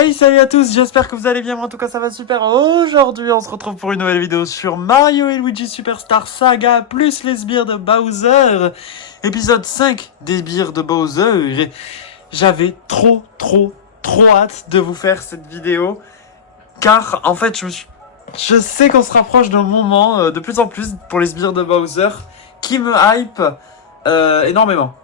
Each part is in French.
Hey, salut à tous, j'espère que vous allez bien, moi en tout cas ça va super. Aujourd'hui on se retrouve pour une nouvelle vidéo sur Mario et Luigi Superstar Saga plus les sbires de Bowser. Épisode 5 des sbires de Bowser. Et j'avais trop hâte de vous faire cette vidéo. Car en fait je sais qu'on se rapproche d'un moment de plus en plus pour les sbires de Bowser qui me hype énormément.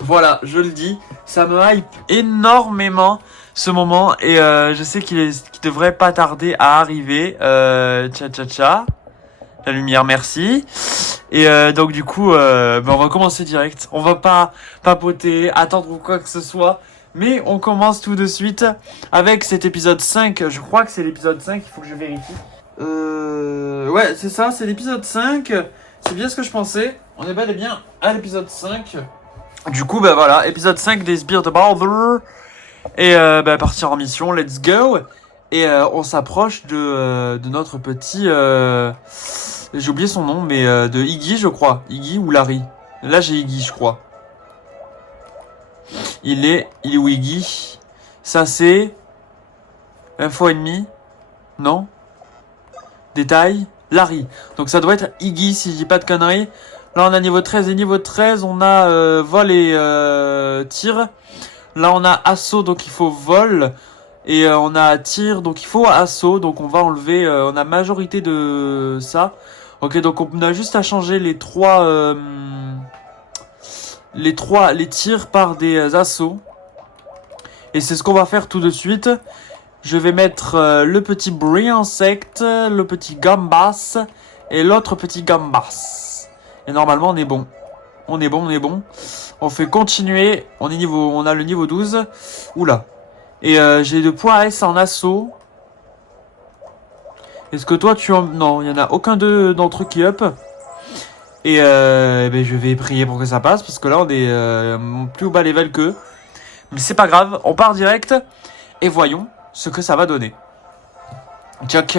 Voilà, je le dis, ça me hype énormément ce moment et je sais qu'il devrait pas tarder à arriver. Tcha. La lumière, merci. Et donc du coup, on va commencer direct. On va pas papoter, attendre ou quoi que ce soit. Mais on commence tout de suite avec cet épisode 5. Je crois que c'est l'épisode 5, il faut que je vérifie. Ouais, c'est ça, c'est l'épisode 5. C'est bien ce que je pensais. On est bel et bien à l'épisode 5. Du coup, bah voilà, épisode 5 des sbires de Bowser. Et partir en mission, let's go. Et on s'approche de notre petit... j'ai oublié son nom, mais de Iggy, je crois. Iggy ou Larry. Là, j'ai Iggy, je crois. Il est où Iggy? Ça, c'est... Info ennemi? Non? Détail? Larry. Donc ça doit être Iggy, si je dis pas de conneries. Là, on a niveau 13 et niveau 13, on a vol et tir. Là, on a assaut, donc il faut vol. Et on a tir, donc il faut assaut. Donc on va enlever, on a majorité de ça. Ok, donc on a juste à changer les tirs par des assauts. Et c'est ce qu'on va faire tout de suite. Je vais mettre le petit bruit insecte, le petit gambas et l'autre petit gambas. Et normalement, on est bon. On est bon. On fait continuer. On a le niveau 12. Oula. Et j'ai 2 points S en assaut. Est-ce que toi, tu en... Non, il n'y en a aucun d'entre eux qui up. Et je vais prier pour que ça passe. Parce que là, on est plus bas level qu'eux. Mais c'est pas grave. On part direct. Et voyons ce que ça va donner. Tchoc.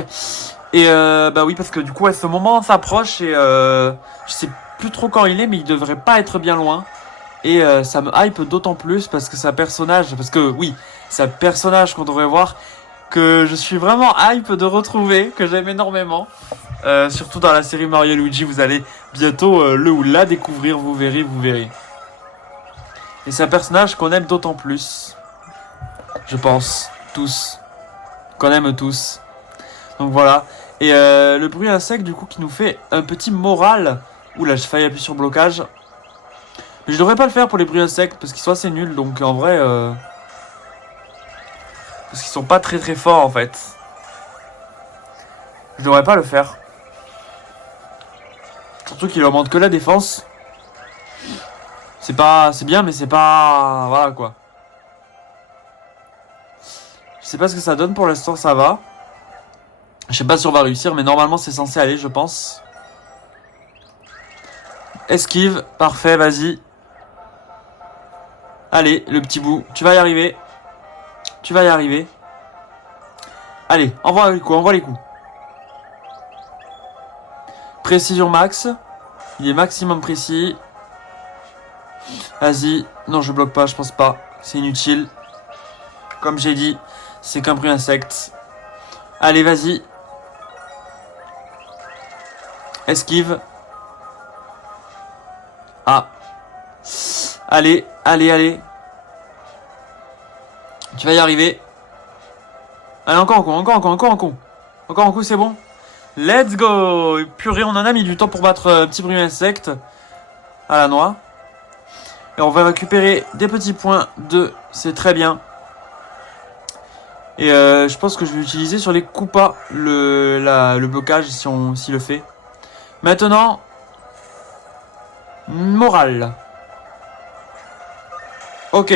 Et oui, parce que du coup, à ce moment, on s'approche et je sais plus trop quand il est, mais il devrait pas être bien loin. Et ça me hype d'autant plus parce que c'est un personnage, c'est un personnage qu'on devrait voir, que je suis vraiment hype de retrouver, que j'aime énormément. Surtout dans la série Mario et Luigi, vous allez bientôt le ou la découvrir, vous verrez. Et c'est un personnage qu'on aime d'autant plus. Je pense, tous. Qu'on aime tous. Donc voilà. Et le bruit insecte du coup qui nous fait un petit moral. Oula, j'ai failli appuyer sur blocage. Mais je devrais pas le faire pour les bruits insectes parce qu'ils sont assez nuls. Donc en vrai... Parce qu'ils sont pas très forts en fait. Je devrais pas le faire. Surtout qu'il augmente que la défense. C'est bien mais c'est pas... Voilà quoi. Je sais pas ce que ça donne pour l'instant, ça va. Je sais pas si on va réussir, mais normalement c'est censé aller, je pense. Esquive, parfait, vas-y. Allez, le petit bout, tu vas y arriver. Allez, envoie les coups. Précision max. Il est maximum précis. Vas-y. Non, je bloque pas, je pense pas. C'est inutile. Comme j'ai dit, c'est qu'un bruit insecte. Allez, vas-y. Esquive. Ah. Allez. Tu vas y arriver. Allez, encore un coup. Encore un coup, c'est bon. Let's go. Purée, on en a mis du temps pour battre un petit bruit insecte à la noix. Et on va récupérer des petits points c'est très bien. Et je pense que je vais utiliser sur les Koopas le blocage s'il le fait. Maintenant, morale. Ok.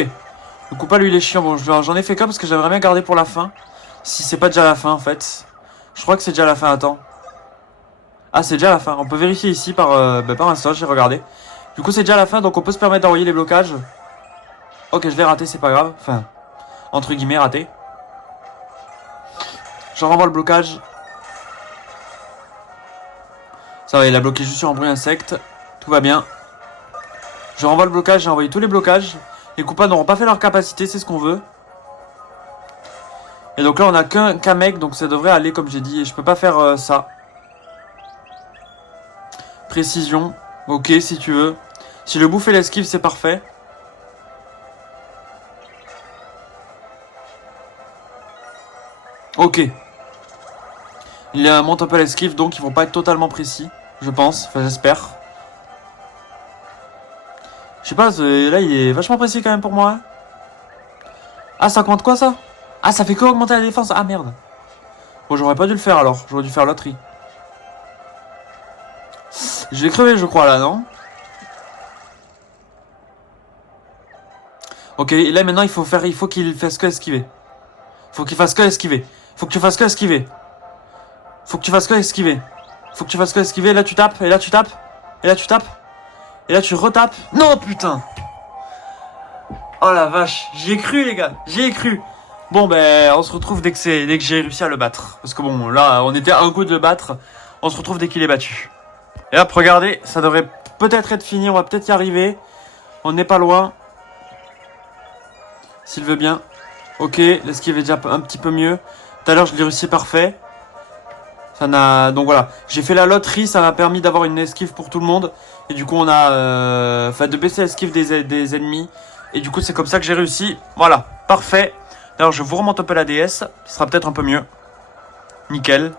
Le Koopa lui il est chiant. Bon, j'en ai fait qu'un parce que j'aimerais bien garder pour la fin. Si c'est pas déjà la fin en fait. Je crois que c'est déjà la fin, attends. Ah, c'est déjà la fin. On peut vérifier ici par un stage, j'ai regardé. Du coup, c'est déjà la fin, donc on peut se permettre d'envoyer les blocages. Ok, je l'ai raté, c'est pas grave. Enfin, entre guillemets, raté. Je renvoie le blocage. Ça va, il a bloqué juste sur un bruit insecte. Tout va bien. Je renvoie le blocage, j'ai envoyé tous les blocages. Les Koopas n'auront pas fait leur capacité, c'est ce qu'on veut. Et donc là, on a qu'un mec, donc ça devrait aller comme j'ai dit. Et je peux pas faire ça. Précision. Ok, si tu veux. Si le bout fait l'esquive, c'est parfait. Ok. Il monte un peu l'esquive, donc ils vont pas être totalement précis. Je pense. Enfin, j'espère. Je sais pas, là, il est vachement précis quand même pour moi. Hein. Ah, ça compte quoi, ça? Ah, ça fait que augmenter la défense. Ah, merde. Bon, j'aurais pas dû le faire, alors. J'aurais dû faire loterie. Je vais crever, je crois, là, non? Ok, et là, maintenant, il faut qu'il fasse que esquiver. Faut qu'il fasse que esquiver. Faut que tu fasses que esquiver. Faut que tu fasses que esquiver. Faut que tu fasses que esquiver. Là, tu tapes. Et là, tu tapes. Et là, tu tapes. Et là, tu retapes. Non, putain. Oh la vache. J'y ai cru, les gars. J'y ai cru. Bon, ben, on se retrouve dès que j'ai réussi à le battre. Parce que bon, là, on était à un coup de le battre. On se retrouve dès qu'il est battu. Et hop, regardez. Ça devrait peut-être être fini. On va peut-être y arriver. On n'est pas loin. S'il veut bien. Ok, l'esquive est déjà un petit peu mieux. Tout à l'heure, je l'ai réussi parfait. Donc voilà, j'ai fait la loterie, ça m'a permis d'avoir une esquive pour tout le monde. Et du coup, on a... de baisser l'esquive des ennemis. Et du coup, c'est comme ça que j'ai réussi. Voilà, parfait. D'ailleurs, je vous remonte un peu la DS. Ce sera peut-être un peu mieux. Nickel.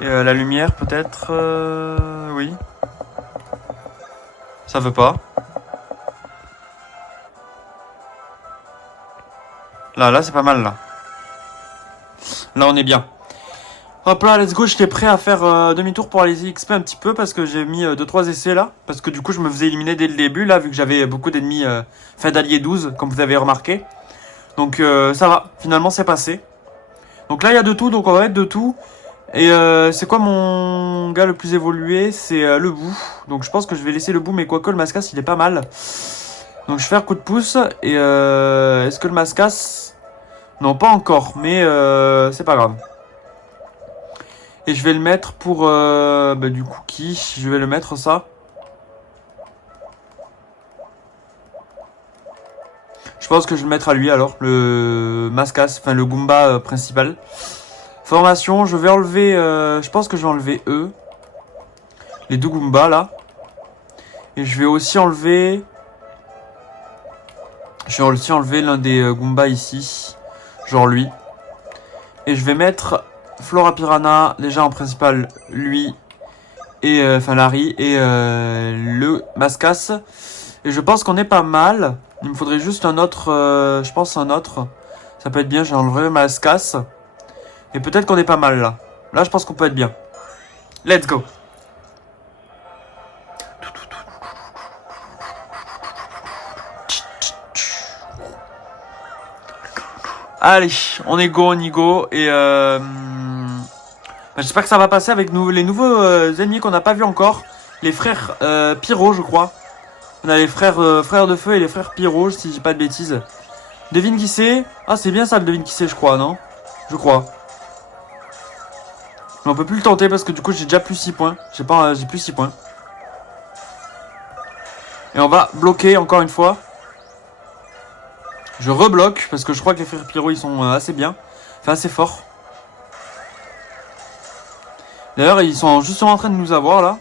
Et la lumière, peut-être... oui. Ça veut pas. Là, c'est pas mal, là. Là, on est bien. Hop là, let's go, j'étais prêt à faire demi-tour pour aller XP un petit peu parce que j'ai mis 2-3 essais là. Parce que du coup, je me faisais éliminer dès le début là, vu que j'avais beaucoup d'ennemis d'alliés 12, comme vous avez remarqué. Donc ça va, finalement c'est passé. Donc là, il y a de tout, donc on va mettre de tout. Et c'est quoi mon gars le plus évolué? C'est le bout. Donc je pense que je vais laisser le bout, mais quoique le mascasse il est pas mal. Donc je vais faire coup de pouce. Et est-ce que le mascasse... Non, pas encore, mais c'est pas grave. Et je vais le mettre pour du coup qui? Je vais le mettre ça. Je pense que je vais le mettre à lui alors. Le mascasse, enfin le Goomba principal. Formation, je vais enlever... je pense que je vais enlever eux. Les deux Goombas là. Et je vais aussi enlever... Je vais aussi enlever l'un des Goombas ici. Genre lui. Et je vais mettre... Flora Piranha, déjà en principal, lui, et Larry, et le Mascasse. Et je pense qu'on est pas mal. Il me faudrait juste un autre, je pense un autre. Ça peut être bien, j'ai enlevé le Mascasse. Et peut-être qu'on est pas mal là. Là, je pense qu'on peut être bien. Let's go. Allez, on est go, on y go. Et j'espère que ça va passer avec les nouveaux ennemis qu'on n'a pas vu encore. Les frères Pyro, je crois. On a les frères de feu et les frères Pyro, si j'ai pas de bêtises. Devine qui c'est. Ah, c'est bien ça, le devine qui c'est, je crois, non? Je crois. Mais on peut plus le tenter parce que du coup, j'ai déjà plus 6 points. J'ai plus 6 points. Et on va bloquer encore une fois. Je rebloque parce que je crois que les frères Pyro, ils sont assez bien. Enfin, assez forts. D'ailleurs, ils sont justement en train de nous avoir là.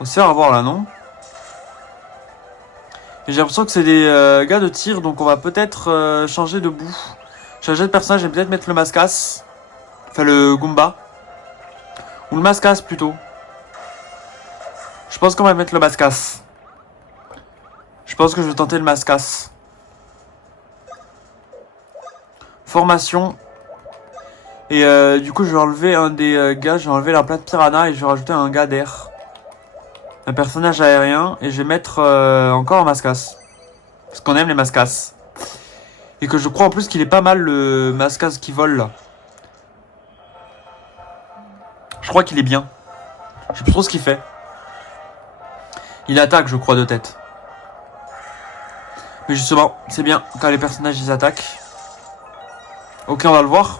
On se faire avoir là, non? Et j'ai l'impression que c'est des gars de tir, donc on va peut-être changer de bout. Changer de personnage et peut-être mettre le Mascasse. Enfin, le Goomba. Ou le Mascasse plutôt. Je pense qu'on va mettre le Mascasse. Je pense que je vais tenter le Mascasse. Formation. Et du coup, je vais enlever un des gars. Je vais enlever la plate Piranha et je vais rajouter un gars d'air. Un personnage aérien. Et je vais mettre encore un Mascasse. Parce qu'on aime les Mascasses. Et que je crois en plus qu'il est pas mal le Mascasse qui vole là. Je crois qu'il est bien. Je sais plus trop ce qu'il fait. Il attaque, je crois, de tête. Mais justement, c'est bien quand les personnages ils attaquent. Ok, on va le voir.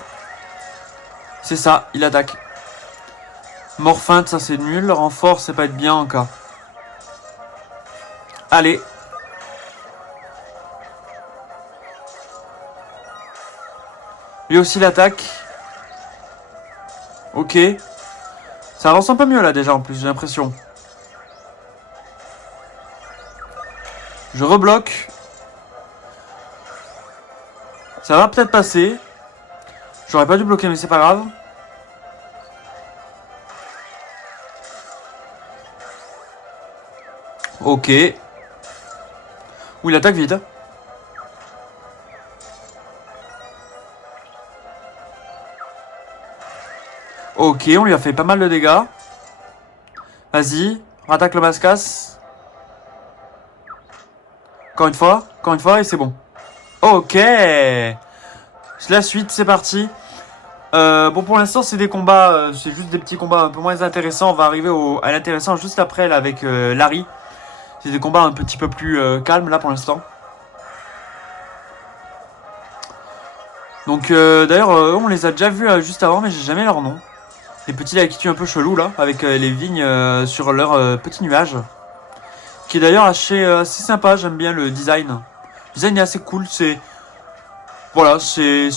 C'est ça, il attaque. Morphinte, ça c'est nul. Renfort, c'est pas être bien en cas. Allez. Lui aussi l'attaque. Ok. Ça avance un peu mieux là déjà en plus, j'ai l'impression. Je rebloque. Ça va peut-être passer. J'aurais pas dû bloquer mais c'est pas grave. Ok. Ou il attaque vite. Ok, on lui a fait pas mal de dégâts. Vas-y, rattaque le mascasse. Encore une fois et c'est bon. Ok. La suite, c'est parti. Bon, pour l'instant, c'est des combats, c'est juste des petits combats un peu moins intéressants. On va arriver à l'intéressant juste après là avec Larry. C'est des combats un petit peu plus calmes là pour l'instant. Donc d'ailleurs, on les a déjà vus juste avant, mais j'ai jamais leur nom. Les petits là qui tuent un peu chelou là, avec les vignes sur leur petit nuage. Qui est d'ailleurs assez sympa, j'aime bien le design. Le design est assez cool, c'est... Voilà, c'est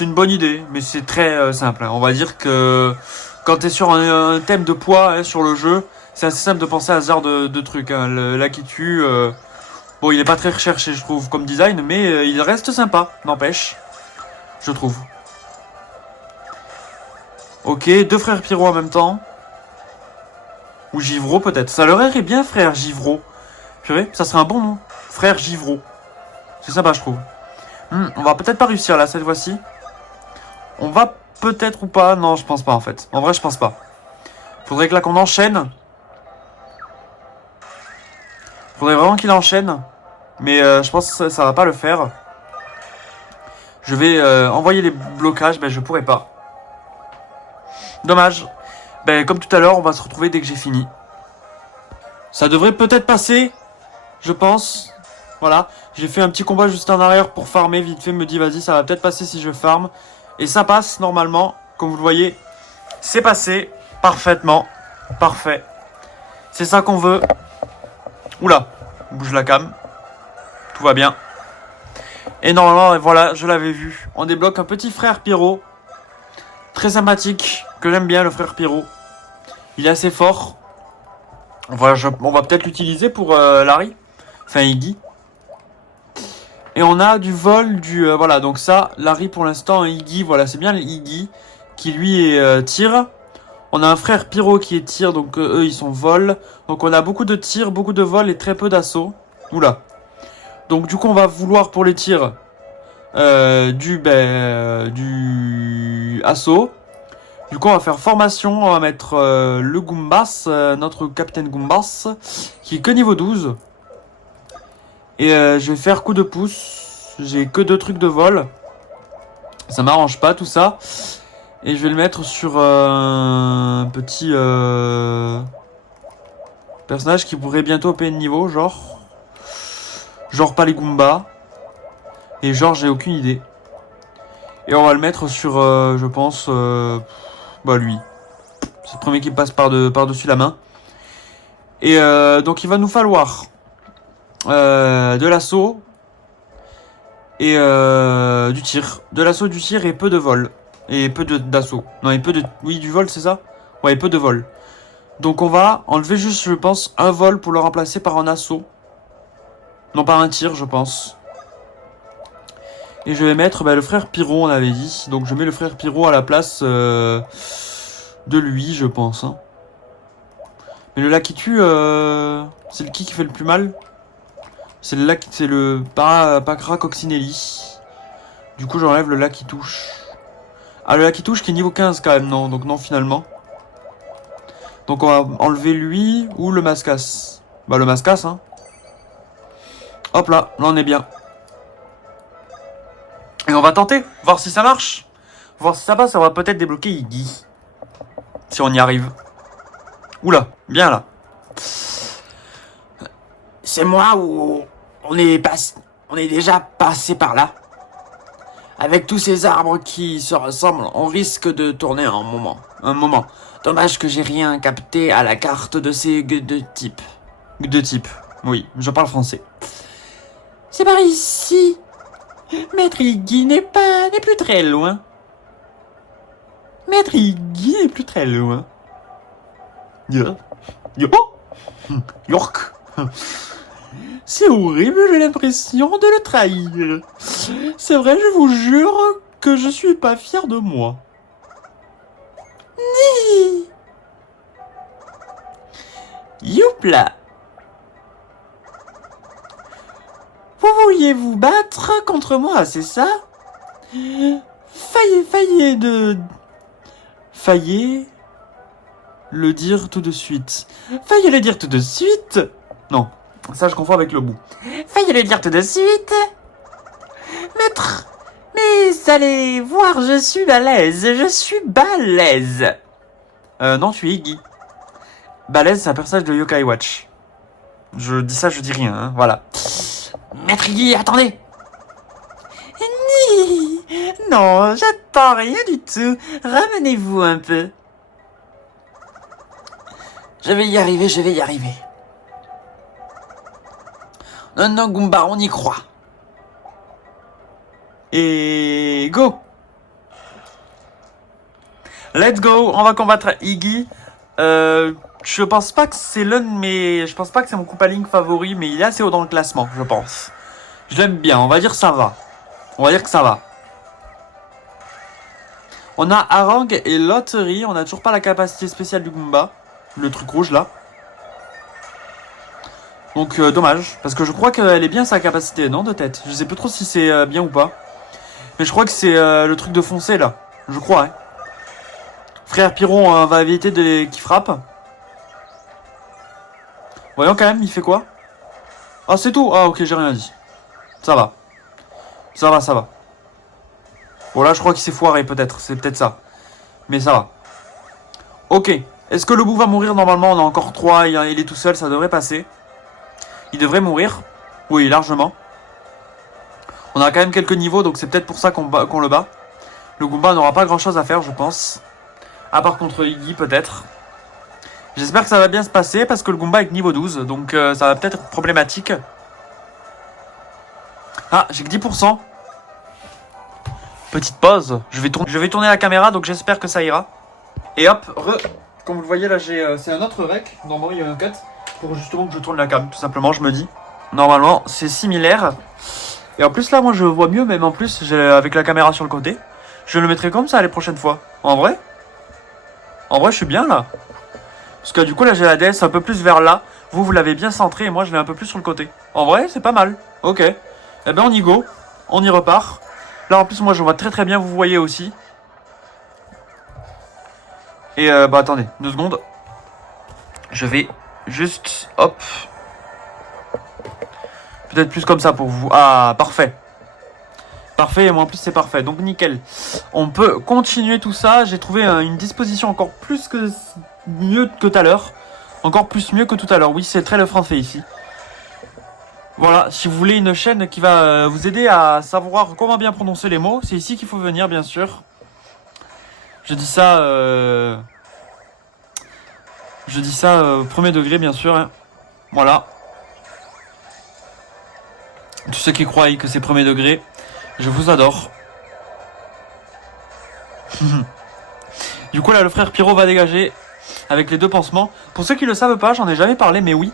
une bonne idée, mais c'est très simple. Hein. On va dire que quand t'es sur un thème de poids hein, sur le jeu, c'est assez simple de penser à ce genre de truc. Hein. Là qui tue, bon, il est pas très recherché, je trouve, comme design, mais il reste sympa, n'empêche, je trouve. Ok, deux frères Pyro en même temps. Ou Givro peut-être. Ça leur irait bien, frère Givro. Purée, ça serait un bon nom. Frère Givro. C'est sympa, je trouve. On va peut-être pas réussir là cette fois-ci. On va peut-être ou pas. Non, je pense pas en fait. En vrai, je pense pas. Faudrait que là qu'on enchaîne. Faudrait vraiment qu'il enchaîne. Mais je pense que ça va pas le faire. Je vais envoyer les blocages. Ben, je pourrais pas. Dommage. Ben, comme tout à l'heure, on va se retrouver dès que j'ai fini. Ça devrait peut-être passer. Je pense. Voilà. J'ai fait un petit combat juste en arrière pour farmer. Vite fait, me dit vas-y, ça va peut-être passer si je farm. Et ça passe normalement. Comme vous le voyez, c'est passé parfaitement. Parfait. C'est ça qu'on veut. Oula. Bouge la cam. Tout va bien. Et normalement, voilà, je l'avais vu. On débloque un petit frère Pyro. Très sympathique. Que j'aime bien, le frère Pyro. Il est assez fort. Voilà, on va peut-être l'utiliser pour Larry. Enfin, Iggy. Et on a du vol, voilà, donc ça, Larry pour l'instant, Iggy, voilà, c'est bien Iggy qui lui est tir. On a un frère Pyro qui est tir, donc eux ils sont vol. Donc on a beaucoup de tirs, beaucoup de vol et très peu d'assaut. Oula. Donc du coup on va vouloir pour les tirs du assaut. Du coup on va faire formation, on va mettre le Goombas, notre capitaine Goombas, qui est que niveau 12. Et je vais faire coup de pouce. J'ai que 2 trucs de vol. Ça m'arrange pas tout ça. Et je vais le mettre sur un petit personnage qui pourrait bientôt payer de niveau. Genre pas les Goombas. Et genre j'ai aucune idée. Et on va le mettre sur je pense lui. C'est le premier qui passe par-dessus la main. Et donc il va nous falloir de l'assaut et du tir. De l'assaut, du tir et peu de vol. Et peu d'assaut. Non, et peu de... Oui, du vol, c'est ça? Ouais, peu de vol. Donc on va enlever juste, je pense, un vol pour le remplacer par un assaut. Non, par un tir, je pense. Et je vais mettre le frère Pyro, on avait dit. Donc je mets le frère Pyro à la place de lui, je pense. Hein. Mais le là qui tue, c'est le qui fait le plus mal? C'est le Pacra Coccinelli. Du coup, j'enlève le là qui touche. Ah, le là qui touche qui est niveau 15 quand même, non. Donc non, finalement. Donc on va enlever lui ou le mascasse. Bah le mascasse, hein. Hop là, là on est bien. Et on va tenter, voir si ça marche. Voir si ça passe, on va peut-être débloquer Iggy. Si on y arrive. Oula, bien là. C'est moi ou on est déjà passé par là. Avec tous ces arbres qui se ressemblent, on risque de tourner un moment. Dommage que j'ai rien capté à la carte de ces deux types. De type, oui, je parle français. C'est par ici. Maître Iggy n'est plus très loin. Maître Iggy n'est plus très loin. York. C'est horrible, j'ai l'impression de le trahir. C'est vrai, je vous jure que je suis pas fier de moi. Ni. Youpla. Vous vouliez vous battre contre moi, c'est ça? Faillez le dire tout de suite. Faillez le dire tout de suite. Non, ça je confonds avec le bout. Faillez le dire tout de suite. Maître, mais allez voir, je suis balèze. Non, tu es Iggy. Balèze, c'est un personnage de Yokai Watch. Je dis ça, je dis rien, hein, voilà. Maître Iggy, attendez. Non, j'attends rien du tout. Ramenez-vous un peu. Je vais y arriver. Non, Goomba, on y croit. Et go. Let's go, on va combattre Iggy. Je pense pas que c'est je pense pas que c'est mon Koopa Link favori, mais il est assez haut dans le classement, je pense. Je l'aime bien, on va dire ça va. On va dire que ça va. On a Harangue et Loterie, on a toujours pas la capacité spéciale du Goomba. Le truc rouge là. Donc dommage, parce que je crois qu'elle est bien sa capacité, non, de tête. Je sais pas trop si c'est bien ou pas. Mais je crois que c'est le truc de foncer là. Je crois, hein. Frère Piron va éviter qu'il frappe. Voyons quand même, il fait quoi? Ah, c'est tout? Ah, ok, j'ai rien dit. Ça va. Ça va. Bon, là, je crois qu'il s'est foiré, peut-être. C'est peut-être ça. Mais ça va. Ok. Est-ce que le bout va mourir? Normalement, on a encore 3. Il est tout seul, ça devrait passer. Il devrait mourir. Oui, largement. On a quand même quelques niveaux, donc c'est peut-être pour ça qu'on le bat. Le Goomba n'aura pas grand-chose à faire, je pense. À part contre Iggy, peut-être. J'espère que ça va bien se passer, parce que le Goomba est niveau 12, donc ça va peut-être être problématique. Ah, j'ai que 10%. Petite pause. Je vais tourner la caméra, donc j'espère que ça ira. Et hop, comme vous le voyez là, c'est un autre rec. Normalement, il y a un cut pour justement que je tourne la cam, tout simplement, je me dis. Normalement, c'est similaire. Et en plus, là, moi, je vois mieux, même en plus, avec la caméra sur le côté. Je le mettrai comme ça les prochaines fois. En vrai, je suis bien là. Parce que du coup, là, j'ai la DS un peu plus vers là. Vous l'avez bien centré et moi, je l'ai un peu plus sur le côté. En vrai, c'est pas mal. Ok. Eh ben, on y go. On y repart. Là, en plus, moi, je vois très très bien, vous voyez aussi. Et bah, attendez, 2 secondes. Je vais juste, hop. Peut-être plus comme ça pour vous. Ah, parfait. Parfait, et moi en plus c'est parfait. Donc nickel. On peut continuer tout ça. J'ai trouvé une disposition encore plus que mieux que tout à l'heure. Encore plus mieux que tout à l'heure. Oui, c'est très le français ici. Voilà, si vous voulez une chaîne qui va vous aider à savoir comment bien prononcer les mots, c'est ici qu'il faut venir, bien sûr. Je dis ça premier degré, bien sûr, hein. Voilà. Tous ceux qui croient que c'est premier degré, je vous adore. Du coup là, le frère Pyro va dégager avec les 2 pansements. Pour ceux qui le savent pas, j'en ai jamais parlé, mais oui.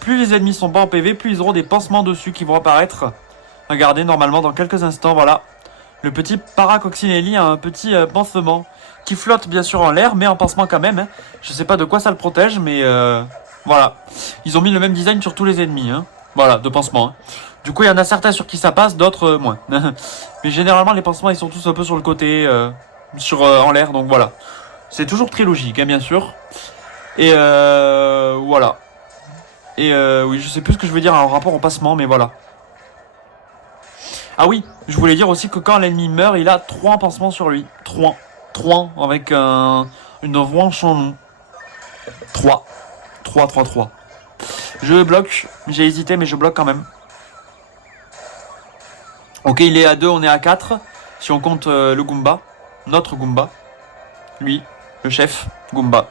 Plus les ennemis sont bas en PV, plus ils auront des pansements dessus qui vont apparaître. Regardez, normalement, dans quelques instants, voilà. Le petit Paracoccinelli a un petit pansement qui flotte bien sûr en l'air, mais en pansement quand même, hein. Je sais pas de quoi ça le protège, mais voilà. Ils ont mis le même design sur tous les ennemis, hein. Voilà, de pansement, hein. Du coup, il y en a certains sur qui ça passe, d'autres moins. Mais généralement, les pansements, ils sont tous un peu sur le côté, en l'air, donc voilà. C'est toujours très logique, hein, bien sûr. Et voilà. Et oui, je sais plus ce que je veux dire en rapport au passement, mais voilà. Ah oui, je voulais dire aussi que quand l'ennemi meurt, il a 3 pansements sur lui. 3 avec une branche en nom. 3. Je bloque. J'ai hésité, mais je bloque quand même. Ok, il est à 2, on est à 4. Si on compte le Goomba. Notre Goomba. Lui, le chef Goomba.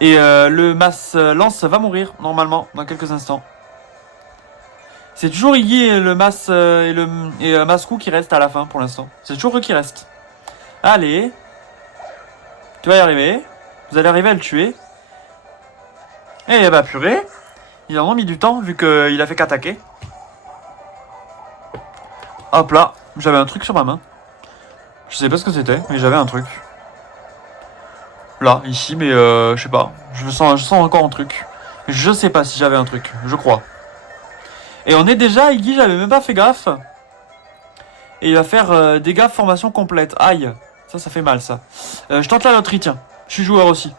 Et le Mass Lance va mourir, normalement, dans quelques instants. C'est toujours Iggy et le Mass et Mascou qui restent à la fin, pour l'instant. C'est toujours eux qui restent. Allez. Tu vas y arriver. Vous allez arriver à le tuer. Et bah purée. Ils en ont mis du temps vu qu'il a fait qu'attaquer. Hop là. J'avais un truc sur ma main. Je sais pas ce que c'était, mais j'avais un truc. Là, ici, mais je sais pas. Je sens encore un truc. Je sais pas si j'avais un truc. Je crois. Et on est déjà à Iggy, j'avais même pas fait gaffe. Et il va faire dégâts formation complète. Aïe. Ça fait mal, ça. Je tente la loterie, tiens. Je suis joueur aussi.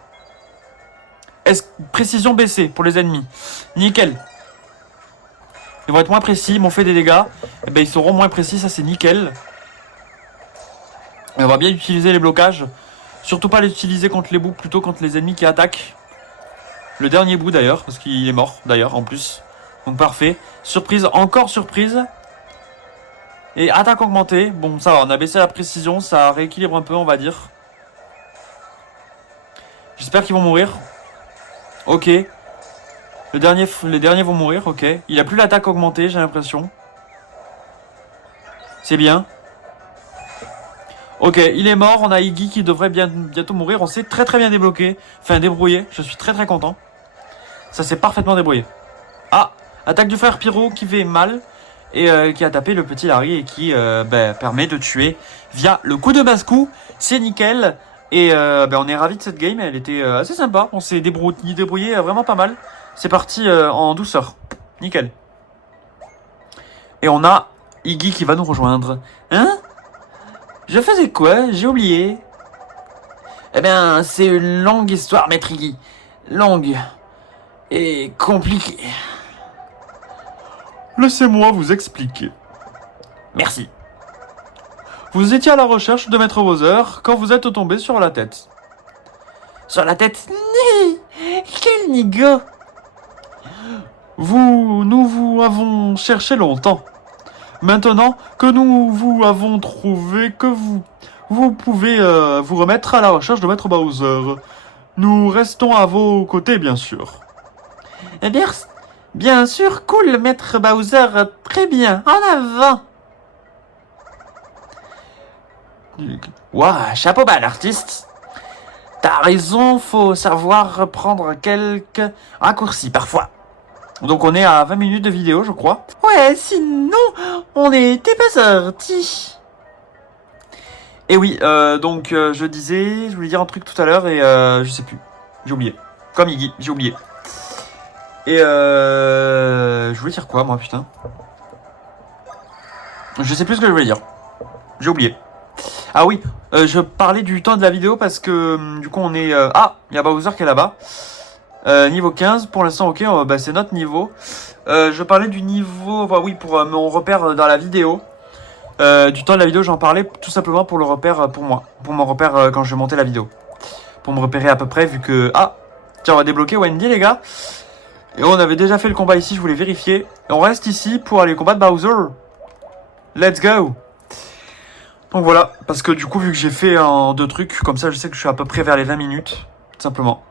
Précision baissée pour les ennemis. Nickel. Ils vont être moins précis, ils m'ont fait des dégâts. Et ben ils seront moins précis, ça c'est nickel. Et on va bien utiliser les blocages. Surtout pas les utiliser contre les bouts, plutôt contre les ennemis qui attaquent. Le dernier bout d'ailleurs, parce qu'il est mort d'ailleurs en plus. Donc parfait. Surprise, encore surprise. Et attaque augmentée. Bon ça va, on a baissé la précision, ça rééquilibre un peu on va dire. J'espère qu'ils vont mourir. Ok. Les derniers vont mourir, ok. Il a plus l'attaque augmentée, j'ai l'impression. C'est bien. Ok, il est mort, on a Iggy qui devrait bientôt mourir. On s'est très bien débloqué. Enfin, débrouillé, je suis très content. Ça s'est parfaitement débrouillé. Ah, attaque du frère Pyro qui fait mal. Et qui a tapé le petit Larry et qui permet de tuer via le coup de basse-coup. C'est nickel. Et on est ravis de cette game, elle était assez sympa. On s'est débrouillé vraiment pas mal. C'est parti en douceur. Nickel. Et on a Iggy qui va nous rejoindre. Hein? Je faisais quoi? J'ai oublié. Eh bien, c'est une longue histoire, maître Iggy. Longue et compliquée. Laissez-moi vous expliquer. Merci. Vous étiez à la recherche de Maître Bowser quand vous êtes tombé sur la tête. Sur la tête? Quel nigo! Nous vous avons cherché longtemps. Maintenant que nous vous avons trouvé, que vous pouvez vous remettre à la recherche de Maître Bowser. Nous restons à vos côtés, bien sûr. Eh bien sûr, cool, Maître Bowser, très bien, en avant. Ouah, chapeau bas, l'artiste. T'as raison, faut savoir prendre quelques raccourcis parfois. Donc on est à 20 minutes de vidéo, je crois. Ouais, sinon, on n'était pas sortis. Et oui, donc je voulais dire un truc tout à l'heure et je sais plus. J'ai oublié. Comme Iggy, j'ai oublié. Et je voulais dire quoi, moi, putain? Je sais plus ce que je voulais dire. J'ai oublié. Ah oui, je parlais du temps de la vidéo parce que du coup on est... Ah, il y a Bowser qui est là-bas. Niveau 15, pour l'instant, ok, c'est notre niveau. Je parlais du niveau... Enfin, oui, pour mon repère dans la vidéo. Du temps de la vidéo, j'en parlais tout simplement pour le repère pour moi. Pour mon repère quand je vais monter la vidéo. Pour me repérer à peu près, vu que... Ah, tiens, on va débloquer Wendy, les gars. Et on avait déjà fait le combat ici, je voulais vérifier. Et on reste ici pour aller combattre Bowser. Let's go. Donc voilà, parce que du coup, vu que j'ai fait deux trucs, comme ça, je sais que je suis à peu près vers les 20 minutes. Tout simplement.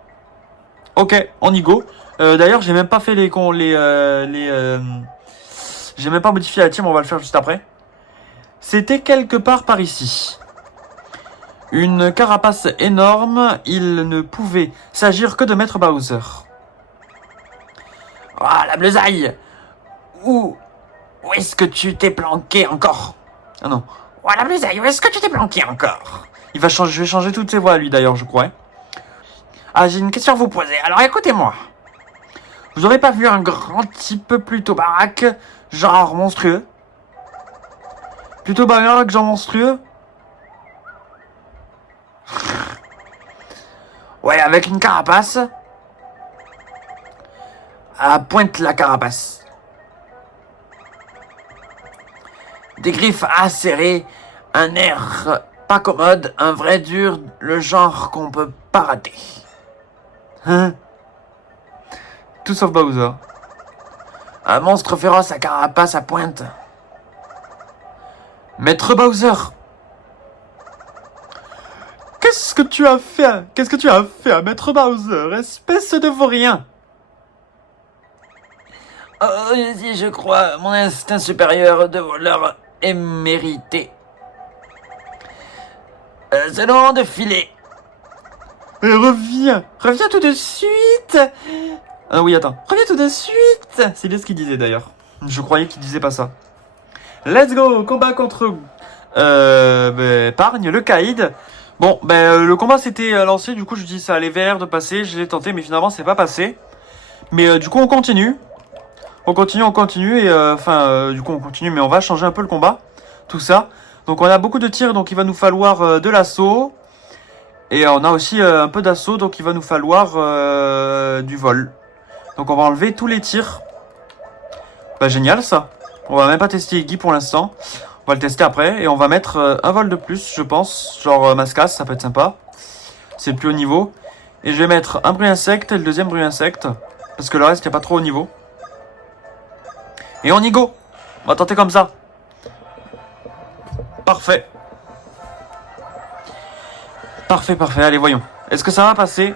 Ok, on y go. D'ailleurs, j'ai même pas fait j'ai même pas modifié la team, on va le faire juste après. C'était quelque part par ici. Une carapace énorme, il ne pouvait s'agir que de Maître Bowser. Ah, la bleusaille! Où est-ce que tu t'es planqué encore? Ah non. Oh, la bleusaille, où est-ce que tu t'es planqué encore? Je vais changer toutes ses voix, lui, d'ailleurs, je crois. Hein. Ah, j'ai une question à vous poser, alors écoutez-moi. Vous aurez pas vu un grand type plutôt baraque, genre monstrueux? Plutôt baraque, genre monstrueux? Ouais, avec une carapace. À pointe la carapace. Des griffes acérées, un air pas commode, un vrai dur, le genre qu'on peut pas rater. Hein? Tout sauf Bowser. Un monstre féroce à carapace à pointe. Maître Bowser! Qu'est-ce que tu as fait à Maître Bowser, espèce de vaurien? Oh, je crois, mon instinct supérieur de voleur est mérité. C'est le moment de filer. Mais reviens tout de suite. Ah oui, attends, reviens tout de suite. C'est bien ce qu'il disait d'ailleurs. Je croyais qu'il disait pas ça. Let's go, combat contre Pargne, le Kaïd. Bon, le combat s'était lancé, du coup je dis ça allait vers de passer, je l'ai tenté, mais finalement c'est pas passé. Mais du coup on continue. On continue, et du coup on continue, mais on va changer un peu le combat. Tout ça. Donc on a beaucoup de tirs, donc il va nous falloir de l'assaut. Et on a aussi un peu d'assaut, donc il va nous falloir du vol. Donc on va enlever tous les tirs. Bah génial ça. On va même pas tester Iggy pour l'instant. On va le tester après. Et on va mettre un vol de plus, je pense. Genre Mascas, ça peut être sympa. C'est le plus haut niveau. Et je vais mettre un bruit insecte et le deuxième bruit insecte. Parce que le reste n'est pas trop haut niveau. Et on y go. On va tenter comme ça. Parfait. Parfait. Allez, voyons. Est-ce que ça va passer?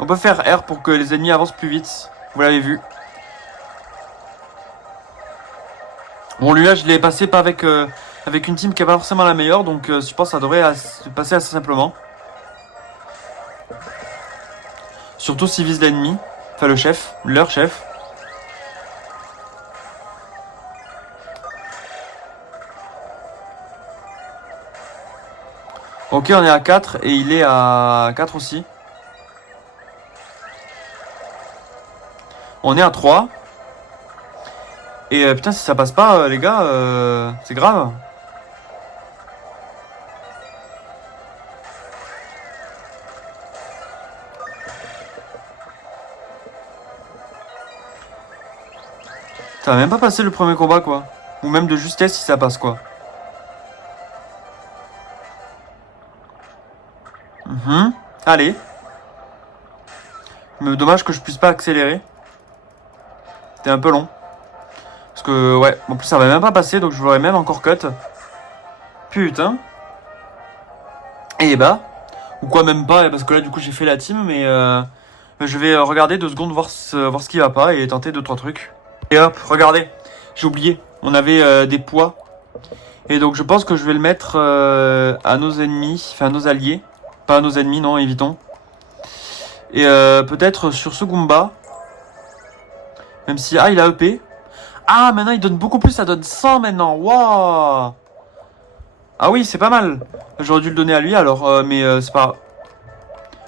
On peut faire R pour que les ennemis avancent plus vite. Vous l'avez vu. Bon, lui là, je l'ai passé pas avec, avec une team qui est pas forcément la meilleure. Donc, je pense que ça devrait se passer assez simplement. Surtout s'ils visent l'ennemi. Enfin, le chef. Leur chef. Ok, on est à 4 et il est à 4 aussi. On est à 3. Et putain, si ça passe pas, les gars, c'est grave. Ça va même pas passer le premier combat, quoi. Ou même de justesse si ça passe, quoi. Allez. Mais dommage que je puisse pas accélérer. C'était un peu long. Parce que, ouais, en plus ça va même pas passer, donc je l'aurais même encore cut. Putain. Et bah. Ou quoi, même pas, parce que là, du coup, j'ai fait la team, mais je vais regarder 2 secondes, voir ce qui va pas, et tenter 2-3 trucs. Et hop, regardez. J'ai oublié. On avait des poids. Et donc, je pense que je vais le mettre à nos ennemis, enfin à nos alliés. Pas à nos ennemis, non, évitons. Et peut-être sur ce Goomba. Même si... Ah, il a EP. Ah, maintenant, il donne beaucoup plus. Ça donne 100 maintenant. Waouh. Ah oui, c'est pas mal. J'aurais dû le donner à lui, alors. Mais c'est pas...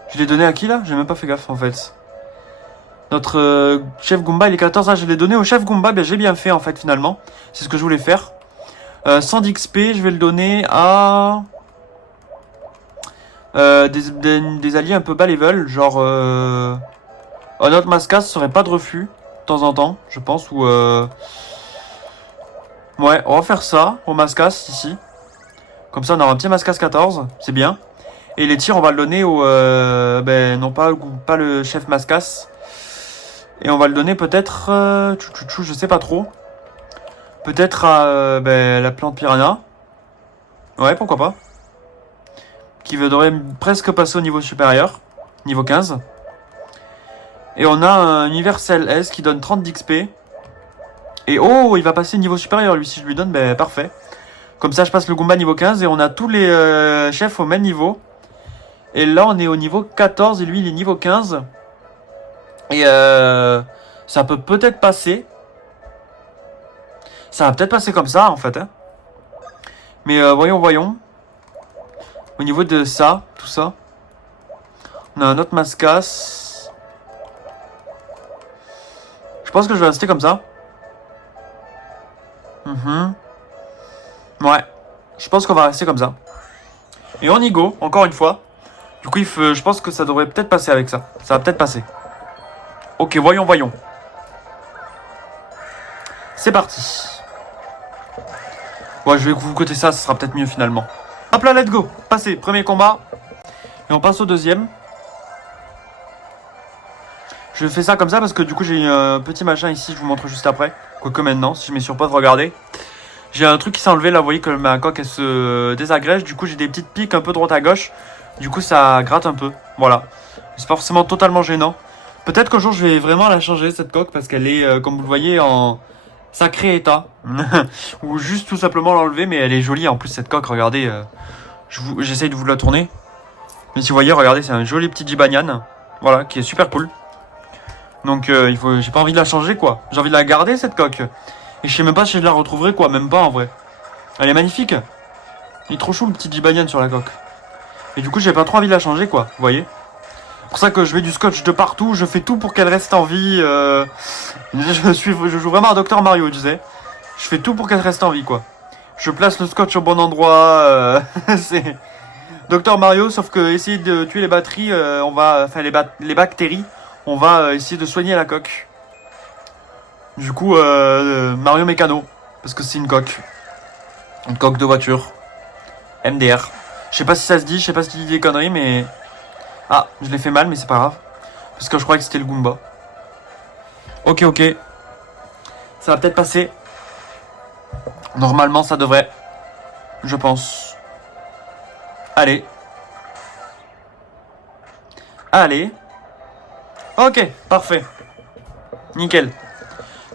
Je l'ai donné à qui, là? J'ai même pas fait gaffe, en fait. Notre chef Goomba, il est 14. Ah, je l'ai donné au chef Goomba. Ben, j'ai bien fait, en fait, finalement. C'est ce que je voulais faire. 100 d'XP, je vais le donner à... des alliés un peu bas level, genre notre Mascas serait pas de refus de temps en temps, je pense, ou ouais, on va faire ça au Mascas ici, comme ça on aura un petit Mascas 14, c'est bien. Et les tirs on va le donner au non pas le chef Mascas, et on va le donner peut-être je sais pas trop, peut-être à la plante piranha, ouais, pourquoi pas, qui devrait presque passer au niveau supérieur, niveau 15. Et on a un Universal S qui donne 30 d'XP. Et oh, il va passer niveau supérieur, lui, si je lui donne, ben parfait. Comme ça, je passe le Goomba niveau 15 et on a tous les chefs au même niveau. Et là, on est au niveau 14 et lui, il est niveau 15. Et ça peut peut-être passer. Ça va peut-être passer comme ça, en fait. Hein. Mais voyons. Au niveau de ça, tout ça. On a un autre Mascas. Je pense que je vais rester comme ça. Ouais. Je pense qu'on va rester comme ça. Et on y go, encore une fois. Du coup, je pense que ça devrait peut-être passer avec ça. Ça va peut-être passer. Ok, voyons. C'est parti. Ouais, je vais vous côté ça sera peut-être mieux finalement. Hop là, let's go. Passé, premier combat. Et on passe au deuxième. Je fais ça comme ça parce que du coup j'ai un petit machin ici, je vous montre juste après. Quoique maintenant, si je mets sur pause, regardez. J'ai un truc qui s'est enlevé là, vous voyez que ma coque elle se désagrège. Du coup j'ai des petites piques un peu droite à gauche. Du coup ça gratte un peu, voilà. C'est pas forcément totalement gênant. Peut-être qu'un jour je vais vraiment la changer cette coque parce qu'elle est, comme vous le voyez, en sacré état. Ou juste tout simplement l'enlever, mais elle est jolie en plus cette coque, regardez. J'essaye de vous la tourner. Mais si vous voyez, regardez, c'est un joli petit Jibanyan. Voilà, qui est super cool. Donc j'ai pas envie de la changer quoi. J'ai envie de la garder cette coque. Et je sais même pas si je la retrouverai quoi, même pas en vrai. Elle est magnifique. Il est trop chou le petit Jibanyan sur la coque. Et du coup j'ai pas trop envie de la changer quoi, vous voyez. C'est pour ça que je mets du scotch de partout, je fais tout pour qu'elle reste en vie. Je joue vraiment à Dr Mario, tu sais. Je fais tout pour qu'elle reste en vie quoi. Je place le scotch au bon endroit. C'est Dr Mario, sauf que essayer de tuer les batteries, enfin les bactéries, on va essayer de soigner la coque. Du coup, Mario Mécano, parce que c'est une coque de voiture, MDR. Je sais pas si ça se dit, je sais pas si tu dis des conneries, mais ah, je l'ai fait mal, mais c'est pas grave, parce que je croyais que c'était le Goomba. Ok, ça va peut-être passer. Normalement, ça devrait, je pense. Allez. Ok, parfait. Nickel.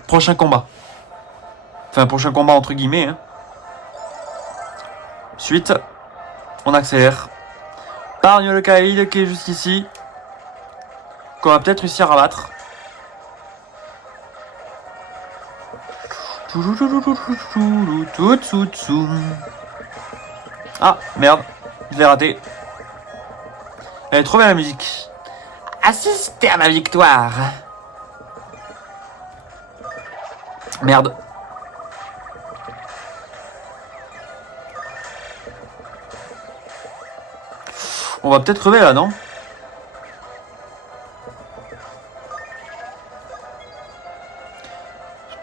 Prochain combat. Enfin, prochain combat entre guillemets. Hein. Suite. On accélère. Pargne le Kaïd qui est juste ici. Qu'on va peut-être réussir à battre. Ah, merde. Je l'ai raté. Elle est trop bien la musique. Assistez à ma victoire. Merde. On va peut-être crever là, non?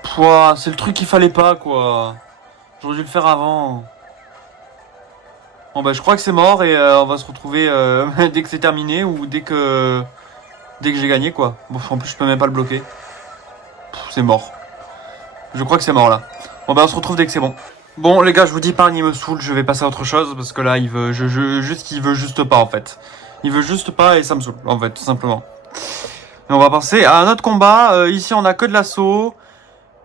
Pouah, c'est le truc qu'il fallait pas, quoi. J'aurais dû le faire avant. Bon bah je crois que c'est mort et on va se retrouver dès que c'est terminé ou dès que j'ai gagné quoi. Bon en plus je peux même pas le bloquer. C'est mort. Je crois que c'est mort là. Bon bah on se retrouve dès que c'est bon. Bon les gars je vous dis Pargne il me saoule, je vais passer à autre chose parce que là il veut il veut juste pas en fait. Il veut juste pas et ça me saoule en fait tout simplement. Et on va passer à un autre combat. Ici on a que de l'assaut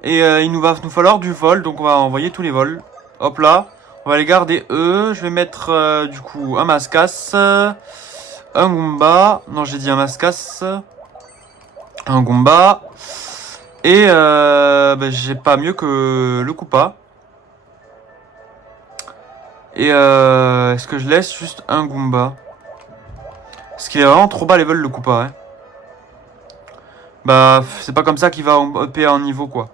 et il va nous falloir du vol donc on va envoyer tous les vols. Hop là. On va les garder eux. Je vais mettre du coup un Mascas, un Goomba. Non, j'ai dit un Mascas, un Goomba. Et j'ai pas mieux que le Koopa. Et est-ce que je laisse juste un Goomba? Parce qu'il est vraiment trop bas level le Koopa. Hein. Bah, c'est pas comme ça qu'il va upper en niveau quoi.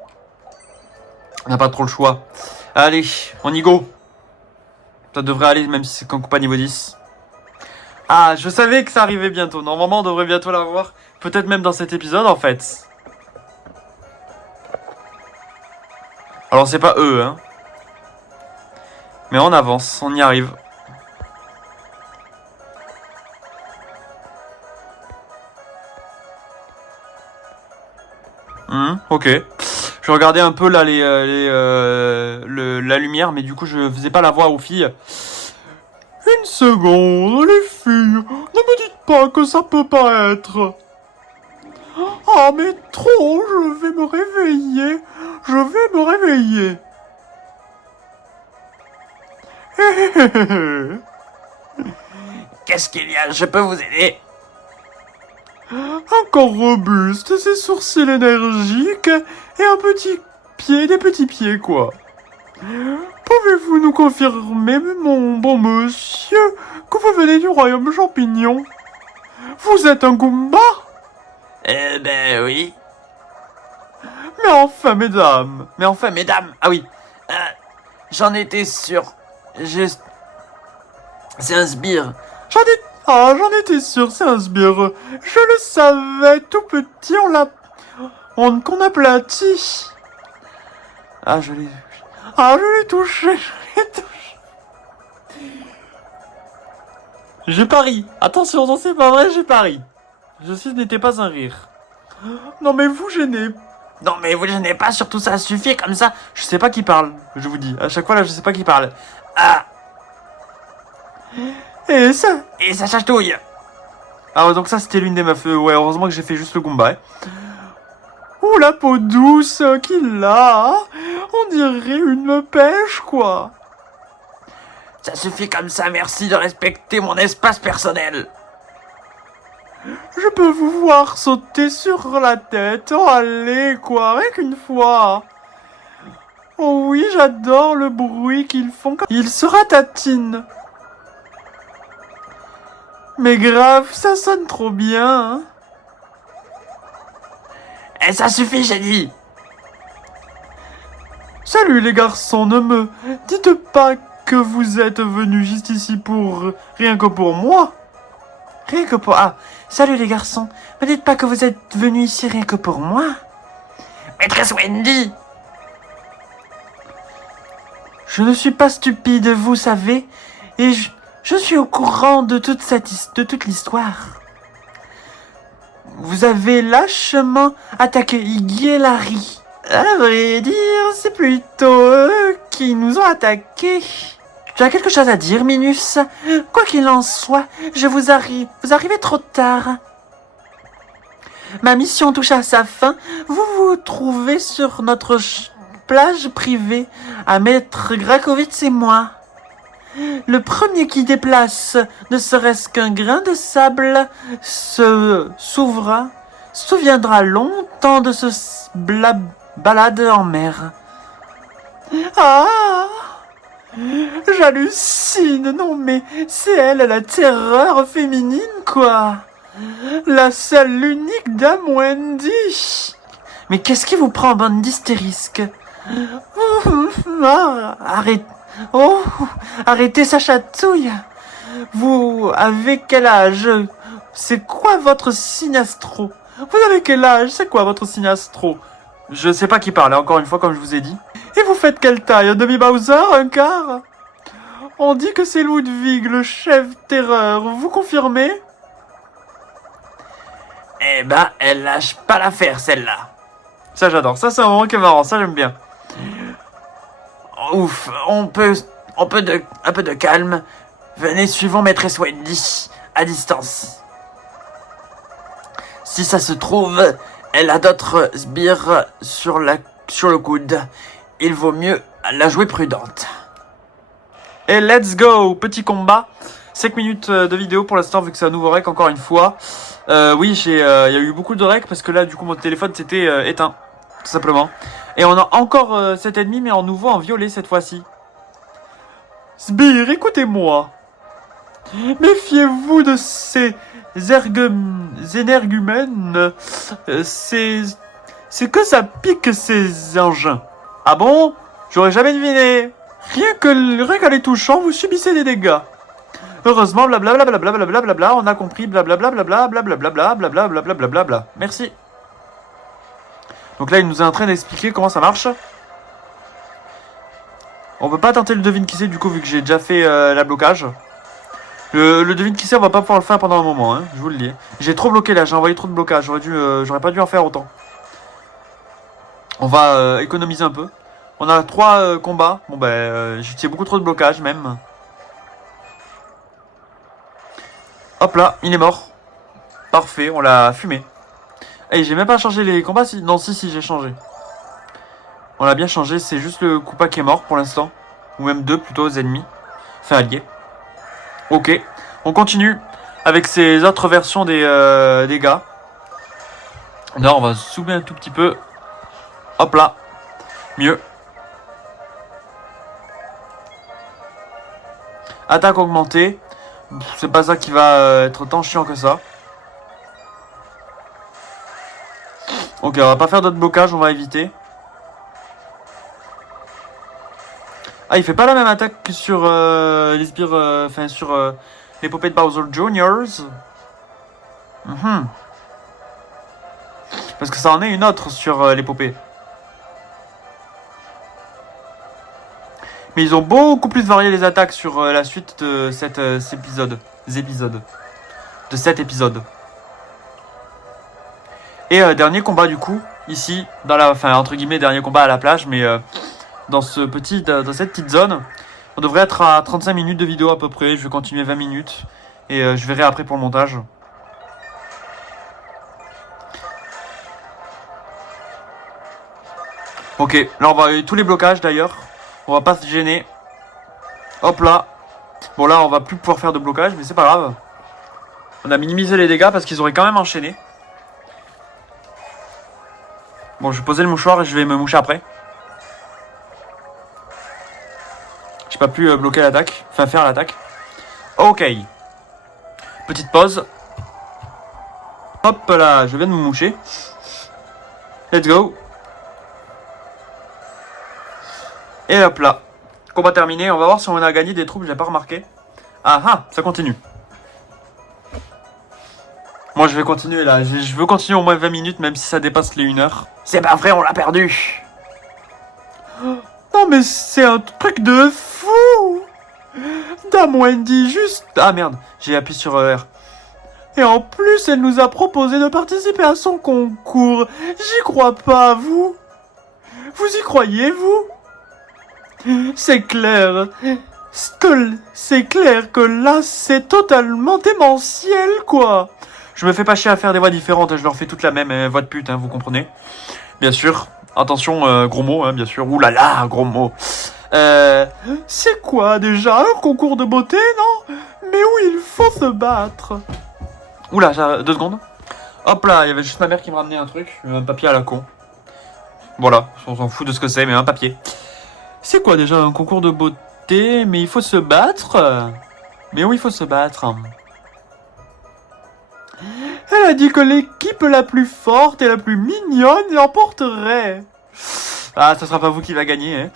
On n'a pas trop le choix. Allez, on y go. Ça devrait aller même si c'est qu'un Koopa niveau 10. Ah, je savais que ça arrivait bientôt. Normalement, on devrait bientôt l'avoir. Peut-être même dans cet épisode, en fait. Alors, c'est pas eux, hein. Mais on avance, on y arrive. Ok. Je regardais un peu là la lumière, mais du coup, je faisais pas la voix aux filles. Une seconde, les filles, ne me dites pas que ça peut pas être. Ah mais trop, je vais me réveiller. Qu'est-ce qu'il y a? Je peux vous aider? Un corps robuste, ses sourcils énergiques et des petits pieds quoi. Pouvez-vous nous confirmer, mon bon monsieur, que vous venez du royaume champignon? Vous êtes un Goomba? Ben oui. Mais enfin, mesdames. Ah oui. J'en étais sûr. C'est un sbire. J'en étais sûr, c'est un sbire. Je le savais, tout petit, qu'on aplatit. Je l'ai touché. J'ai pari. Attention, non, c'est pas vrai, j'ai pari. Ceci n'était pas un rire. Non, mais vous gênez. Non mais vous gênez pas, surtout ça suffit comme ça. Je sais pas qui parle, je vous dis. À chaque fois, là, je sais pas qui parle. Ah. Et ça chatouille. Ah, donc ça, c'était l'une des meufs. Ouais, heureusement que j'ai fait juste le Goomba. Hein. Ouh, la peau douce qu'il a. On dirait une pêche, quoi. Ça suffit comme ça, merci de respecter mon espace personnel. Je peux vous voir sauter sur la tête. Oh, allez, quoi, rien qu'une fois. Oh oui, j'adore le bruit qu'ils font quand ils se ratatinent. Mais grave, ça sonne trop bien, hein. Et ça suffit, j'ai dit. Salut les garçons, ne me dites pas que vous êtes venus juste ici pour... rien que pour moi. Rien que pour... Ah, salut les garçons, ne dites pas que vous êtes venus ici rien que pour moi. Maîtresse Wendy. Je ne suis pas stupide, vous savez, et je suis au courant de toute l'histoire. Vous avez lâchement attaqué Iggy et Larry. À vrai dire, c'est plutôt eux qui nous ont attaqués. Tu as quelque chose à dire, Minus? Quoi qu'il en soit, vous arrivez trop tard. Ma mission touche à sa fin. Vous vous trouvez sur notre plage privée à Maître Grakovitz et moi. Le premier qui déplace ne serait-ce qu'un grain de sable souviendra longtemps de ce balade en mer. Ah! J'hallucine, non mais c'est elle la terreur féminine, quoi. La seule, l'unique dame Wendy. Mais qu'est-ce qui vous prend, bande d'hystérisques? Arrêtez sa chatouille. Vous avez quel âge? C'est quoi votre signe astro? Vous avez quel âge? C'est quoi votre signe astro? Je sais pas qui parle, encore une fois, comme je vous ai dit. Et vous faites quelle taille? Un demi-Bowser? Un quart? On dit que c'est Ludwig, le chef terreur. Vous confirmez? Eh ben, elle lâche pas l'affaire, celle-là. Ça, j'adore. Ça, c'est un moment qui est marrant. Ça, j'aime bien. Ouf, un peu de calme. Venez, suivons maîtresse Wendy, à distance. Si ça se trouve, elle a d'autres sbires sur le coude. Il vaut mieux la jouer prudente. Et let's go! Petit combat. 5 minutes de vidéo pour l'instant, vu que c'est un nouveau rec, encore une fois. Oui, il y a eu beaucoup de rec, parce que là, du coup, mon téléphone s'était éteint. Tout simplement. Et on a encore cet ennemi, mais en nouveau, en violet cette fois-ci. Sbire, écoutez-moi. Méfiez-vous de ces énergumènes. C'est que ça pique ces engins. Ah bon? J'aurais jamais deviné. Rien qu'à les touchant, vous subissez des dégâts. Heureusement, blablabla, blablabla, on a compris, blablabla, blablabla, blablabla, blablabla, blablabla. Merci. Donc là, il nous est en train d'expliquer comment ça marche. On peut pas tenter le devine qui c'est, du coup, vu que j'ai déjà fait la blocage. Le devine qui c'est, on va pas pouvoir le faire pendant un moment, hein, je vous le dis. J'ai trop bloqué là, j'ai envoyé trop de blocage, j'aurais pas dû en faire autant. On va économiser un peu. On a 3 combats, bon ben, j'ai tiré beaucoup trop de blocage même. Hop là, il est mort. Parfait, on l'a fumé. Et j'ai même pas changé les combats, si... Non, si, j'ai changé. On l'a bien changé, c'est juste le Koopa qui est mort pour l'instant. Ou même 2 plutôt, aux ennemis. Enfin, alliés. Ok, on continue avec ces autres versions des gars. Là, on va zoomer un tout petit peu. Hop là. Mieux. Attaque augmentée. C'est pas ça qui va être tant chiant que ça. Ok, on va pas faire d'autres blocages, on va éviter. Ah, il fait pas la même attaque que sur les sbires, enfin sur l'épopée de Bowser Juniors. Parce que ça en est une autre sur l'épopée. Mais ils ont beaucoup plus varié les attaques sur la suite de cet épisode. De cet épisode. Et dernier combat du coup, ici, dans la, enfin entre guillemets dernier combat à la plage, mais dans cette petite zone, on devrait être à 35 minutes de vidéo à peu près. Je vais continuer 20 minutes et je verrai après pour le montage. Ok, là on va tous les blocages d'ailleurs. On va pas se gêner. Hop là, Bon là, on va plus pouvoir faire de blocage, mais c'est pas grave. On a minimisé les dégâts parce qu'ils auraient quand même enchaîné. Bon, je vais poser le mouchoir et je vais me moucher après. J'ai pas pu bloquer l'attaque, enfin faire l'attaque. Ok. Petite pause. Hop là, je viens de me moucher. Let's go. Et hop là. Combat terminé. On va voir si on a gagné des troupes, j'ai pas remarqué. Ah ah, ça continue. Moi je vais continuer là. Je veux continuer au moins 20 minutes, même si ça dépasse les 1 heure. C'est pas vrai, on l'a perdu. Non mais c'est un truc de fou. Dame Wendy juste... Ah merde, j'ai appuyé sur R. Et en plus, elle nous a proposé de participer à son concours. J'y crois pas, vous. Vous y croyez, vous? C'est clair. C'est clair que là, c'est totalement démentiel, quoi. Je me fais pas chier à faire des voix différentes, je leur fais toute la même voix de pute, hein, vous comprenez? Bien sûr. Attention, gros mot, hein, bien sûr. Ouh là là, gros mot. C'est quoi déjà? Un concours de beauté, non? Mais où il faut se battre. Oula, 2 secondes. Hop là, il y avait juste ma mère qui me ramenait un truc, un papier à la con. Voilà, on s'en fout de ce que c'est, mais un papier. C'est quoi déjà un concours de beauté? Mais il faut se battre? Mais où il faut se battre? Elle a dit que l'équipe la plus forte et la plus mignonne l'emporterait. Ah, ce sera pas vous qui va gagner, hein.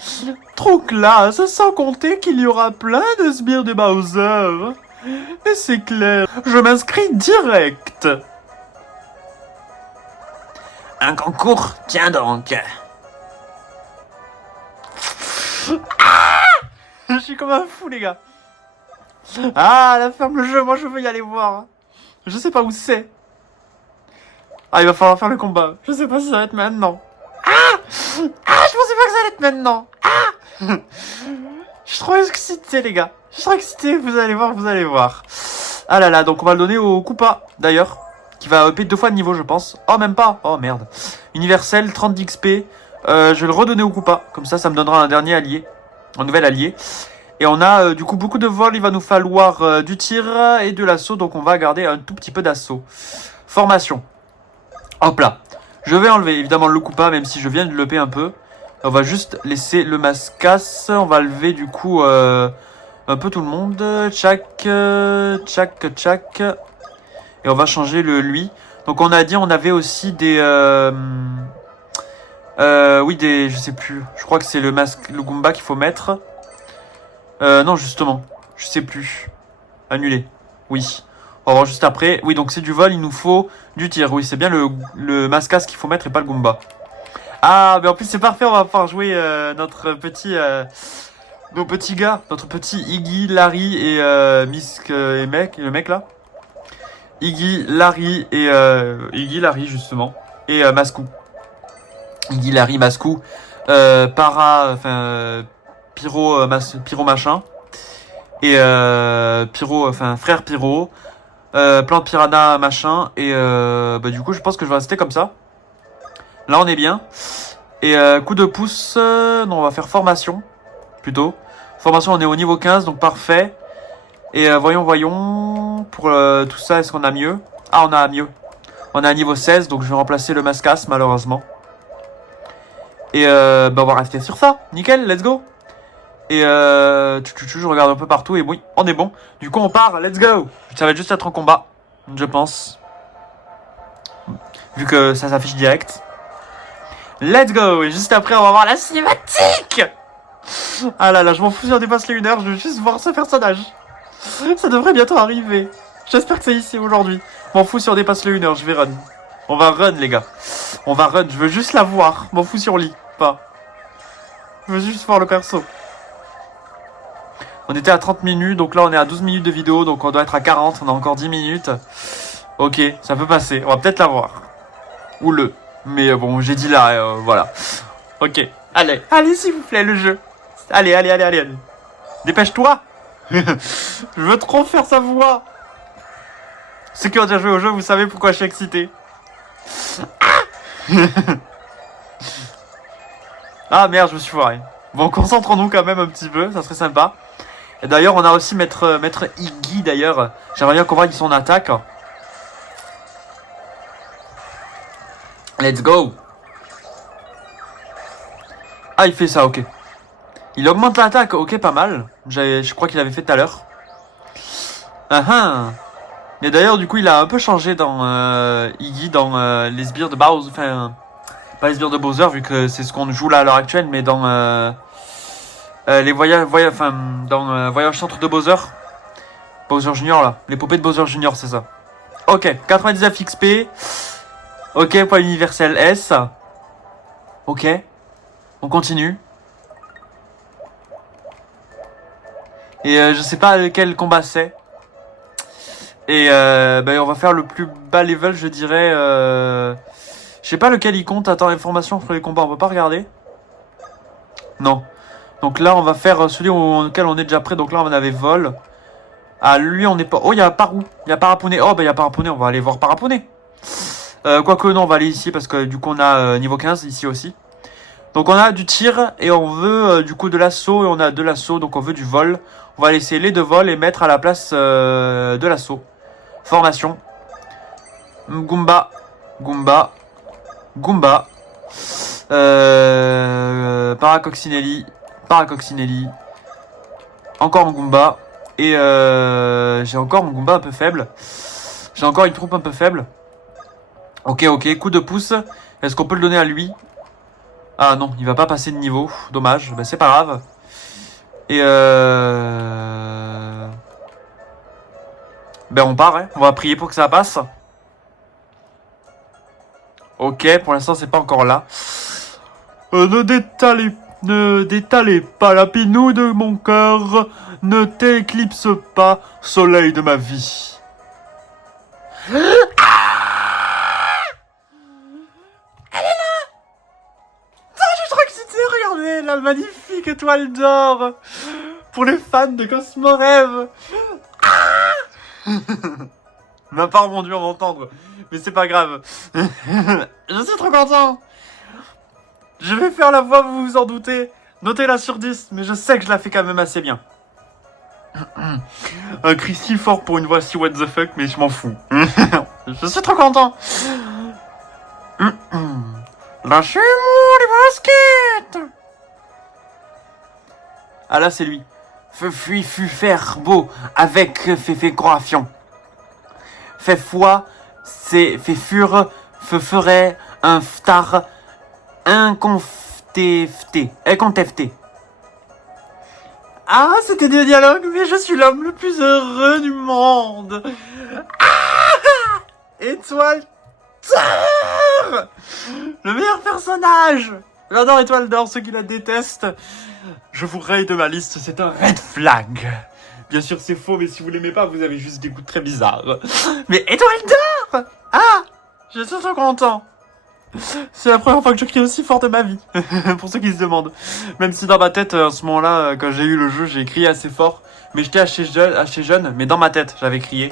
Trop classe, sans compter qu'il y aura plein de sbires de Bowser. Mais c'est clair, je m'inscris direct. Un concours, tiens donc. Je suis comme un fou, les gars. Ah, la ferme le jeu, moi je veux y aller voir. Je sais pas où c'est. Ah, il va falloir faire le combat. Je sais pas si ça va être maintenant. Ah, je pensais pas que ça allait être maintenant. Ah. Je suis trop excité, les gars. Je suis trop excité, vous allez voir, vous allez voir. Ah là là, donc on va le donner au Koopa, d'ailleurs. Qui va upper 2 fois de niveau, je pense. Oh, même pas. Oh, merde. Universel, 30 d'XP. Je vais le redonner au Koopa. Comme ça me donnera un dernier allié. Un nouvel allié. Et on a du coup beaucoup de vol. Il va nous falloir du tir et de l'assaut. Donc on va garder un tout petit peu d'assaut. Formation. Hop là. Je vais enlever évidemment le Koopa, même si je viens de le upper un peu. On va juste laisser le Mascasse. On va lever du coup un peu tout le monde. Tchac, tchac, tchac. Et on va changer le lui. Donc on a dit on avait aussi des... oui, des... Je sais plus. Je crois que c'est le Goomba qu'il faut mettre. Non, justement. Je sais plus. Annuler. Oui. On va voir juste après. Oui, donc c'est du vol, il nous faut du tir. Oui, c'est bien le Mascasse qu'il faut mettre et pas le Goomba. Ah, mais en plus c'est parfait, on va pouvoir jouer notre petit... nos petits gars. Notre petit Iggy, Larry et Misk et le mec là. Iggy, Larry et... Iggy, Larry justement. Et Mascou. Iggy, Larry, Mascou. Pyro, Pyro machin. Et Pyro, enfin frère Pyro. Plante Piranha machin. Et du coup je pense que je vais rester comme ça. Là on est bien. Et coup de pouce. Non, on va faire formation. Plutôt. Formation, on est au niveau 15, donc parfait. Et voyons. Pour tout ça, est-ce qu'on a mieux? Ah, on a mieux. On est à niveau 16, donc je vais remplacer le Mascasse malheureusement. Et on va rester sur ça. Nickel, let's go. Et je regarde un peu partout et oui, on est bon. Du coup, on part, let's go. Ça va juste être en combat, je pense. Vu que ça s'affiche direct. Let's go. Et juste après, on va voir la cinématique. Ah là là, je m'en fous si on dépasse les 1 heure. Je veux juste voir ce personnage. Ça devrait bientôt arriver. J'espère que c'est ici aujourd'hui. M'en fous si on dépasse les 1 heure, je vais run. On va run, les gars. On va run, je veux juste la voir. M'en fous si on lit, pas. Je veux juste voir le perso. On était à 30 minutes, donc là on est à 12 minutes de vidéo, donc on doit être à 40, on a encore 10 minutes. Ok, ça peut passer, on va peut-être la voir. Ou le. Mais bon, j'ai dit là, voilà. Ok, allez, allez s'il vous plaît, le jeu. Allez. Dépêche-toi. Je veux trop faire sa voix. Ceux qui ont déjà joué au jeu, vous savez pourquoi je suis excité. Ah merde, je me suis foiré. Bon, concentrons-nous quand même un petit peu, ça serait sympa. Et d'ailleurs, on a aussi Maître Iggy, d'ailleurs. J'aimerais bien qu'on voie son attaque. Let's go. Ah, il fait ça, ok. Il augmente l'attaque, ok, pas mal. Je crois qu'il avait fait tout à l'heure. Et d'ailleurs, du coup, il a un peu changé dans Iggy, dans les sbires de Bowser. Enfin, pas les sbires de Bowser, vu que c'est ce qu'on joue là à l'heure actuelle, mais dans les Voyage Centre de Bowser. Bowser Junior, là. Les poupées de Bowser Junior, c'est ça. Ok, 99 XP. Ok, point universel S. Ok. On continue. Et je sais pas lequel combat c'est. Et on va faire le plus bas level, je dirais. Je sais pas lequel il compte. Attends, information sur les combats, on va pas regarder. Non. Donc là, on va faire celui auquel on est déjà prêt. Donc là, on avait vol. Ah, lui, on n'est pas. Oh, il y a Parou. Il y a Parapouné. Oh, il y a Parapouné. On va aller voir Parapouné. Quoique, non, on va aller ici parce que du coup, on a niveau 15 ici aussi. Donc, on a du tir et on veut du coup de l'assaut. Et on a de l'assaut, donc on veut du vol. On va laisser les deux vols et mettre à la place de l'assaut. Formation. Goomba. Goomba. Goomba. Paracoccinelli. Paracoccinelli. Encore un Goomba. Et j'ai encore mon Goomba un peu faible. J'ai encore une troupe un peu faible. Ok, ok. Coup de pouce. Est-ce qu'on peut le donner à lui? Ah non, il va pas passer de niveau. Dommage. Ben, c'est pas grave. Et ben on part, hein. On va prier pour que ça passe. Ok, pour l'instant c'est pas encore là. Ne détalez pas la pinou de mon cœur. Ne t'éclipse pas, soleil de ma vie. Elle est là. Je suis trop excité, regardez la magnifique étoile d'or. Pour les fans de Cosmo Rêve. Ma part, mon Dieu, on va entendre. Mais c'est pas grave. Je suis trop content. Je vais faire la voix, vous vous en doutez. Notez-la sur 10, mais je sais que je la fais quand même assez bien. Un cri si fort pour une voix si what the fuck, mais je m'en fous. Je suis trop content. Lâchez-moi les baskets. Ah là, c'est lui. Fui faire beau avec fait croafion. Fait foi, c'est fait fure, ferait un ftar incontesté. Ah, c'était des dialogues, mais je suis l'homme le plus heureux du monde. Ah, Étoile d'or, le meilleur personnage. J'adore Étoile d'or, ceux qui la détestent. Je vous raye de ma liste, c'est un red flag. Bien sûr, c'est faux, mais si vous l'aimez pas, vous avez juste des goûts très bizarres. Mais Étoile d'or. Ah, je suis trop content. C'est la première fois que je crie aussi fort de ma vie. Pour ceux qui se demandent. Même si dans ma tête, à ce moment-là, quand j'ai eu le jeu, j'ai crié assez fort. Mais j'étais assez jeune, mais dans ma tête, j'avais crié.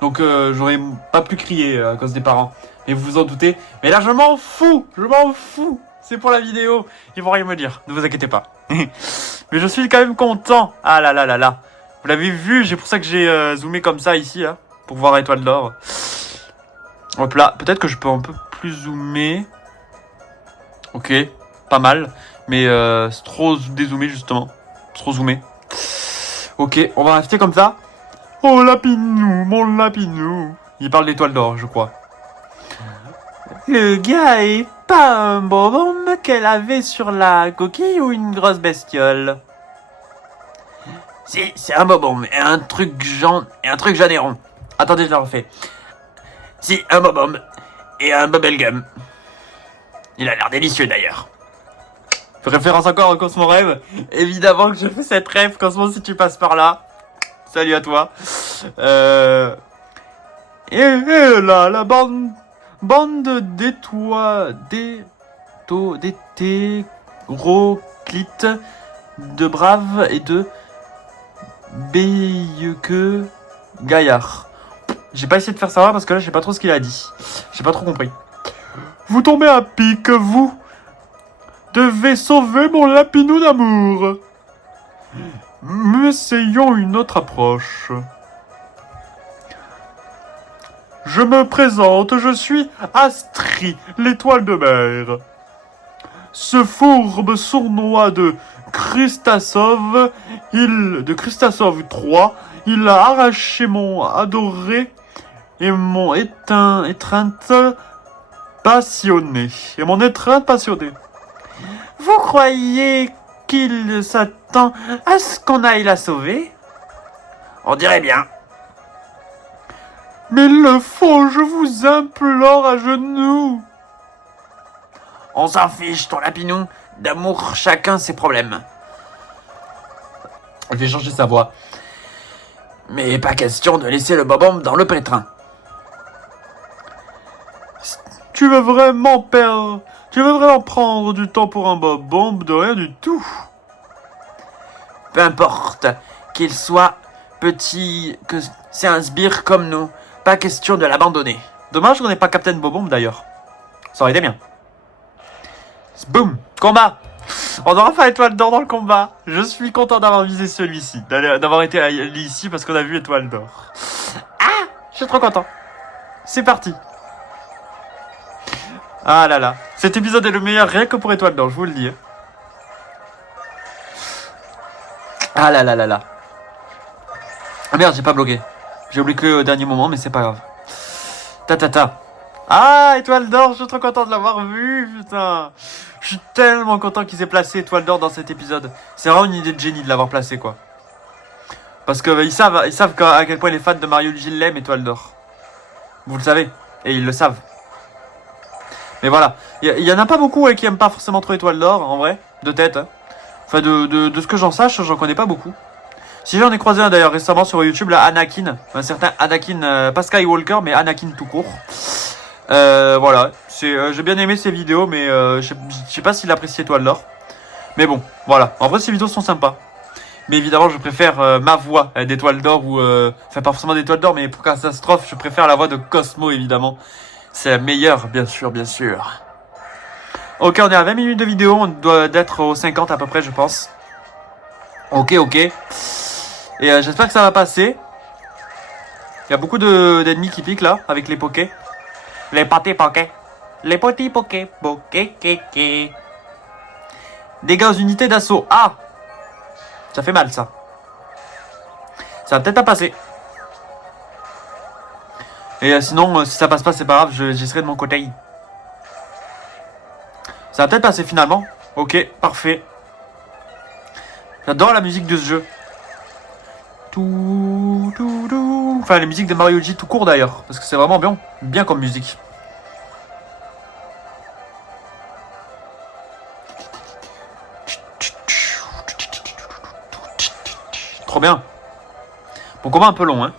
Donc j'aurais pas pu crier à cause des parents. Et vous vous en doutez. Mais là, je m'en fous. Je m'en fous. C'est pour la vidéo. Ils vont rien me dire. Ne vous inquiétez pas. Mais je suis quand même content. Ah là là là là. Vous l'avez vu, c'est pour ça que j'ai zoomé comme ça ici. Hein, pour voir Étoile d'or. Hop là. Peut-être que je peux un peu plus zoomer. Ok. Pas mal. Mais c'est trop dézoomé justement. Trop zoomé. Ok. On va rester comme ça. Oh Lapinou, mon Lapinou. Il parle d'Étoile d'or, je crois. Le gars est pas un bonhomme qu'elle avait sur la coquille ou une grosse bestiole? Si, c'est un bonhomme et un truc jaune et rond. Attendez, je le refais. Si, un bonhomme et un bubblegum. Il a l'air délicieux d'ailleurs. Référence encore au Cosmo Rêve. Évidemment que je fais cette rêve, Cosmo, si tu passes par là. Salut à toi. Et là, la bande d'hétéroclites, de braves et de que gaillards. J'ai pas essayé de faire ça parce que là, je sais pas trop ce qu'il a dit. J'ai pas trop compris. Vous tombez à pic, vous devez sauver mon Lapinou d'amour. Essayons une autre approche. Je me présente, je suis Astri, l'étoile de mer. Ce fourbe sournois de Christasov III, il a arraché mon adoré et mon étreinte passionnée. Vous croyez qu'il s'attend à ce qu'on aille la sauver? On dirait bien. Mais il le faut, je vous implore à genoux. On s'en fiche, ton lapinou. D'amour, chacun ses problèmes. Je vais changer sa voix. Mais pas question de laisser le bobombe dans le pétrin. Tu veux vraiment prendre du temps pour un bombe de rien du tout. Peu importe qu'il soit petit, que c'est un sbire comme nous. Pas question de l'abandonner. Dommage qu'on n'ait pas Captain Bobombe d'ailleurs. Ça aurait été bien. Boum, combat. On aura fait étoile d'or dans le combat. Je suis content d'avoir visé celui-ci, d'avoir été ici parce qu'on a vu étoile d'or. Ah, je suis trop content. C'est parti. Ah là là, cet épisode est le meilleur rien que pour étoile d'or, je vous le dis. Ah là là là là. Ah merde, j'ai pas bloqué. J'ai oublié que au dernier moment, mais c'est pas grave. Ta. Ah, étoile d'or, je suis trop content de l'avoir vu, putain. Je suis tellement content qu'il s'est placé étoile d'or dans cet épisode. C'est vraiment une idée de génie de l'avoir placé, quoi. Parce que ils savent à quel point les fans de Mario Luigi l'aiment, étoile d'or. Vous le savez, et ils le savent. Mais voilà, il y en a pas beaucoup qui aiment pas forcément trop étoile d'or, en vrai, de tête. Hein. Enfin, de ce que j'en sache, j'en connais pas beaucoup. Si j'en ai croisé un d'ailleurs récemment sur YouTube, là, Anakin. Un certain Anakin, pas Skywalker, mais Anakin tout court. Voilà, j'ai bien aimé ses vidéos, mais je sais pas s'il apprécie étoile d'or. Mais bon, voilà. En vrai, ses vidéos sont sympas. Mais évidemment, je préfère ma voix d'étoile d'or ou... Enfin, pas forcément d'étoile d'or, mais pour catastrophe, je préfère la voix de Cosmo, évidemment. C'est la meilleure, bien sûr, bien sûr. Ok, on est à 20 minutes de vidéo, on doit être aux 50 à peu près, je pense. Ok. Et j'espère que ça va passer. Il y a beaucoup d'ennemis qui piquent là, avec les pokés. Les petits pokés. Les petits pokés. Pokés. Dégâts aux unités d'assaut. Ah! Ça fait mal, ça. Ça va peut-être pas passer. Et sinon, si ça passe pas, c'est pas grave, j'y serai de mon côté. Ça va peut-être passer finalement. Ok, parfait. J'adore la musique de ce jeu. Enfin, les musiques de Mario Luigi tout court d'ailleurs. Parce que c'est vraiment bien comme musique. Trop bien. Bon combat un peu long, hein.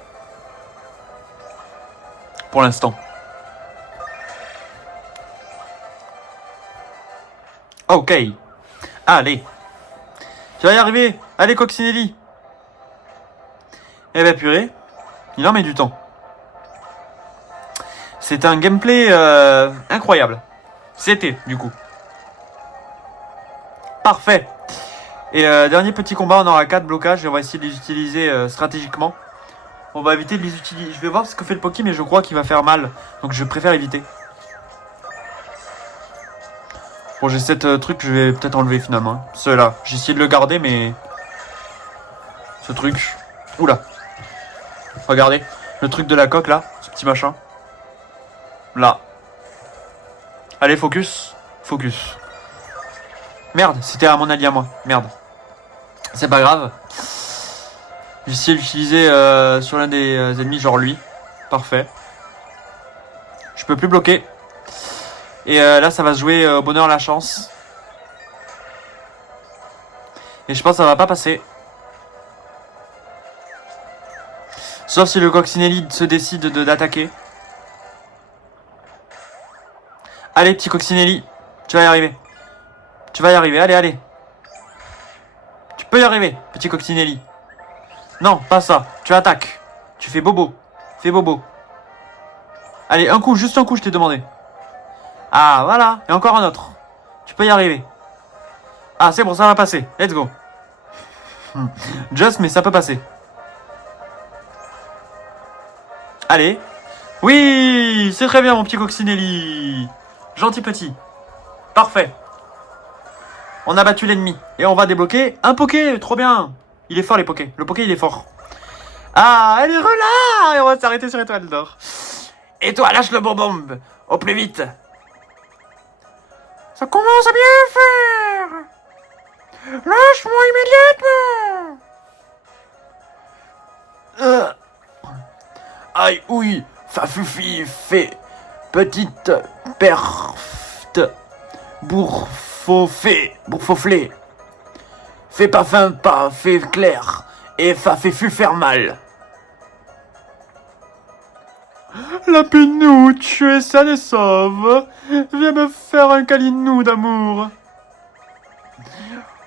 Pour l'instant. Ok. Allez. Tu vas y arriver. Allez, Coccinelli. Eh ben purée. Il en met du temps. C'est un gameplay incroyable. C'était, du coup. Parfait. Et dernier petit combat, on aura 4 blocages et on va essayer de les utiliser stratégiquement. On va éviter de les utiliser. Je vais voir ce que fait le Poké, mais je crois qu'il va faire mal. Donc je préfère éviter. Bon, j'ai cette truc que je vais peut-être enlever finalement. Celui-là. J'ai essayé de le garder, mais... Ce truc... Oula. Regardez. Le truc de la coque, là. Ce petit machin. Là. Allez, focus. Focus. Merde, c'était à mon allié à moi. Merde. C'est pas grave. J'ai essayé de l'utiliser sur l'un des ennemis, genre lui. Parfait. Je peux plus bloquer. Et là, ça va se jouer au bonheur, la chance. Et je pense que ça va pas passer. Sauf si le Coccinelli se décide d'attaquer. Allez, petit Coccinelli. Tu vas y arriver. Tu vas y arriver. Allez. Tu peux y arriver, petit Coccinelli. Non, pas ça. Tu attaques. Tu fais bobo. Fais bobo. Allez, un coup, juste un coup, je t'ai demandé. Ah, voilà. Et encore un autre. Tu peux y arriver. Ah, c'est bon, ça va passer. Let's go. Just, mais ça peut passer. Allez. Oui, c'est très bien, mon petit coccinelli. Gentil petit. Parfait. On a battu l'ennemi. Et on va débloquer un poké. Trop bien. Il est fort, les pokés. Le poké, il est fort. Ah, elle est relâche. Et on va s'arrêter sur Étoile d'Or. Et toi, lâche le bonbon, au plus vite. Ça commence à bien faire. Lâche-moi immédiatement. Aïe, ouille, fafufi, fait, petite, perfte, bourfauflé. Fais pas fin, pas, fait clair, et fa fait fu faire mal. La pinoute, tu es saine et sauve. Viens me faire un câlinou d'amour.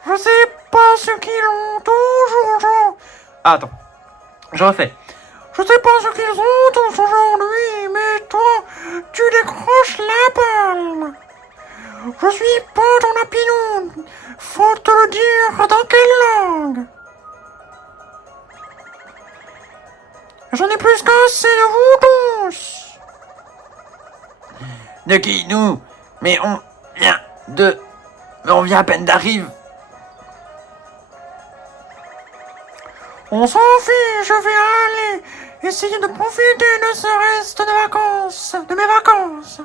Je sais pas ce qu'ils ont toujours. Ah, attends, je refais. Je sais pas ce qu'ils ont tous aujourd'hui, mais toi, tu décroches la palme. Je suis pas ton lapinou. Faut te le dire dans quelle langue. J'en ai plus qu'assez de vous tous. De qui, nous? Mais on vient à peine d'arriver. On s'en fiche, je vais aller essayer de profiter de ce reste de mes vacances.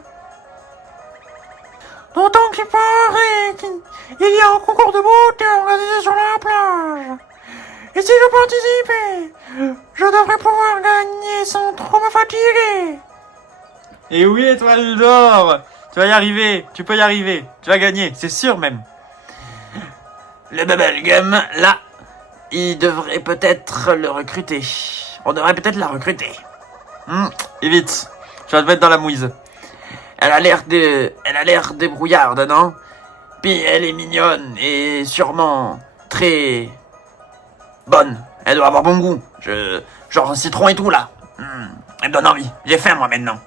D'autant qu'il paraît qu'il y a un concours de beauté organisé sur la plage. Et si je participais, je devrais pouvoir gagner sans trop me fatiguer. Et oui, Étoile d'Or, tu vas y arriver, tu peux y arriver, tu vas gagner, c'est sûr même. Le bubblegum, là, il devrait peut-être le recruter. On devrait peut-être la recruter. Et vite, tu vas te mettre dans la mouise. Elle a l'air débrouillarde, non? Puis elle est mignonne et sûrement très bonne. Elle doit avoir bon goût. Genre citron et tout là. Elle me donne envie. J'ai faim moi maintenant.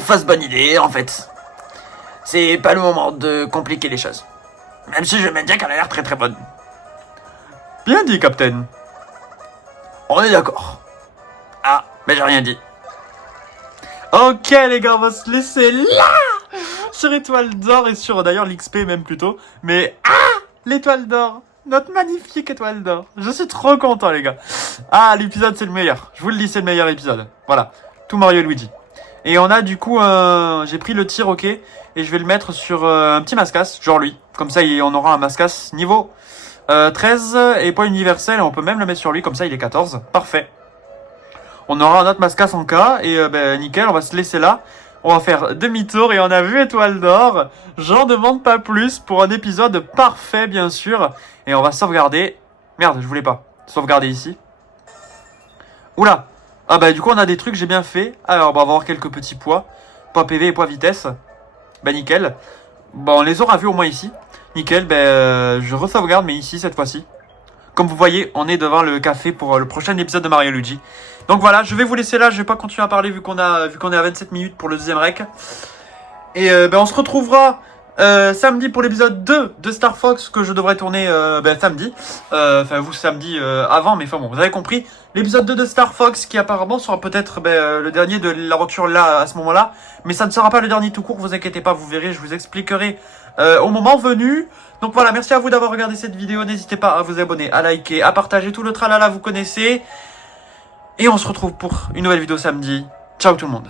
Fausse bonne idée en fait. C'est pas le moment de compliquer les choses. Même si je m'aime bien qu'elle a l'air très très bonne. Bien dit, Captain. On est d'accord. Ah, mais j'ai rien dit. Ok les gars, on va se laisser là sur Étoile d'Or et sur d'ailleurs l'XP même plutôt. Mais l'étoile d'or, notre magnifique étoile d'or. Je suis trop content les gars. Ah, l'épisode c'est le meilleur. Je vous le dis, c'est le meilleur épisode. Voilà, tout Mario et Luigi. Et on a du coup, j'ai pris le tir ok et je vais le mettre sur un petit mascasse, genre lui. Comme ça on aura un mascasse niveau 13 et pas universel. Et on peut même le mettre sur lui, comme ça il est 14. Parfait. On aura un autre mascasse en cas et nickel, on va se laisser là. On va faire demi-tour et on a vu Étoile d'Or. J'en demande pas plus pour un épisode parfait bien sûr. Et on va sauvegarder. Merde, je voulais pas. Sauvegarder ici. Oula. Ah bah du coup on a des trucs, j'ai bien fait. Alors on va avoir quelques petits poids. Poids PV et poids vitesse. Bah nickel. Bon, on les aura vus au moins ici. Nickel, je re-sauvegarde mais ici cette fois-ci. Comme vous voyez, on est devant le café pour le prochain épisode de Mario et Luigi. Donc voilà, je vais vous laisser là, je vais pas continuer à parler vu qu'on est à 27 minutes pour le deuxième rec. Et on se retrouvera samedi pour l'épisode 2 de Star Fox que je devrais tourner samedi. Enfin vous samedi avant, mais enfin bon, vous avez compris. L'épisode 2 de Star Fox qui apparemment sera peut-être le dernier de l'aventure là à ce moment-là. Mais ça ne sera pas le dernier tout court, vous inquiétez pas, vous verrez, je vous expliquerai au moment venu. Donc voilà, merci à vous d'avoir regardé cette vidéo. N'hésitez pas à vous abonner, à liker, à partager tout le tralala, vous connaissez. Et on se retrouve pour une nouvelle vidéo samedi. Ciao tout le monde.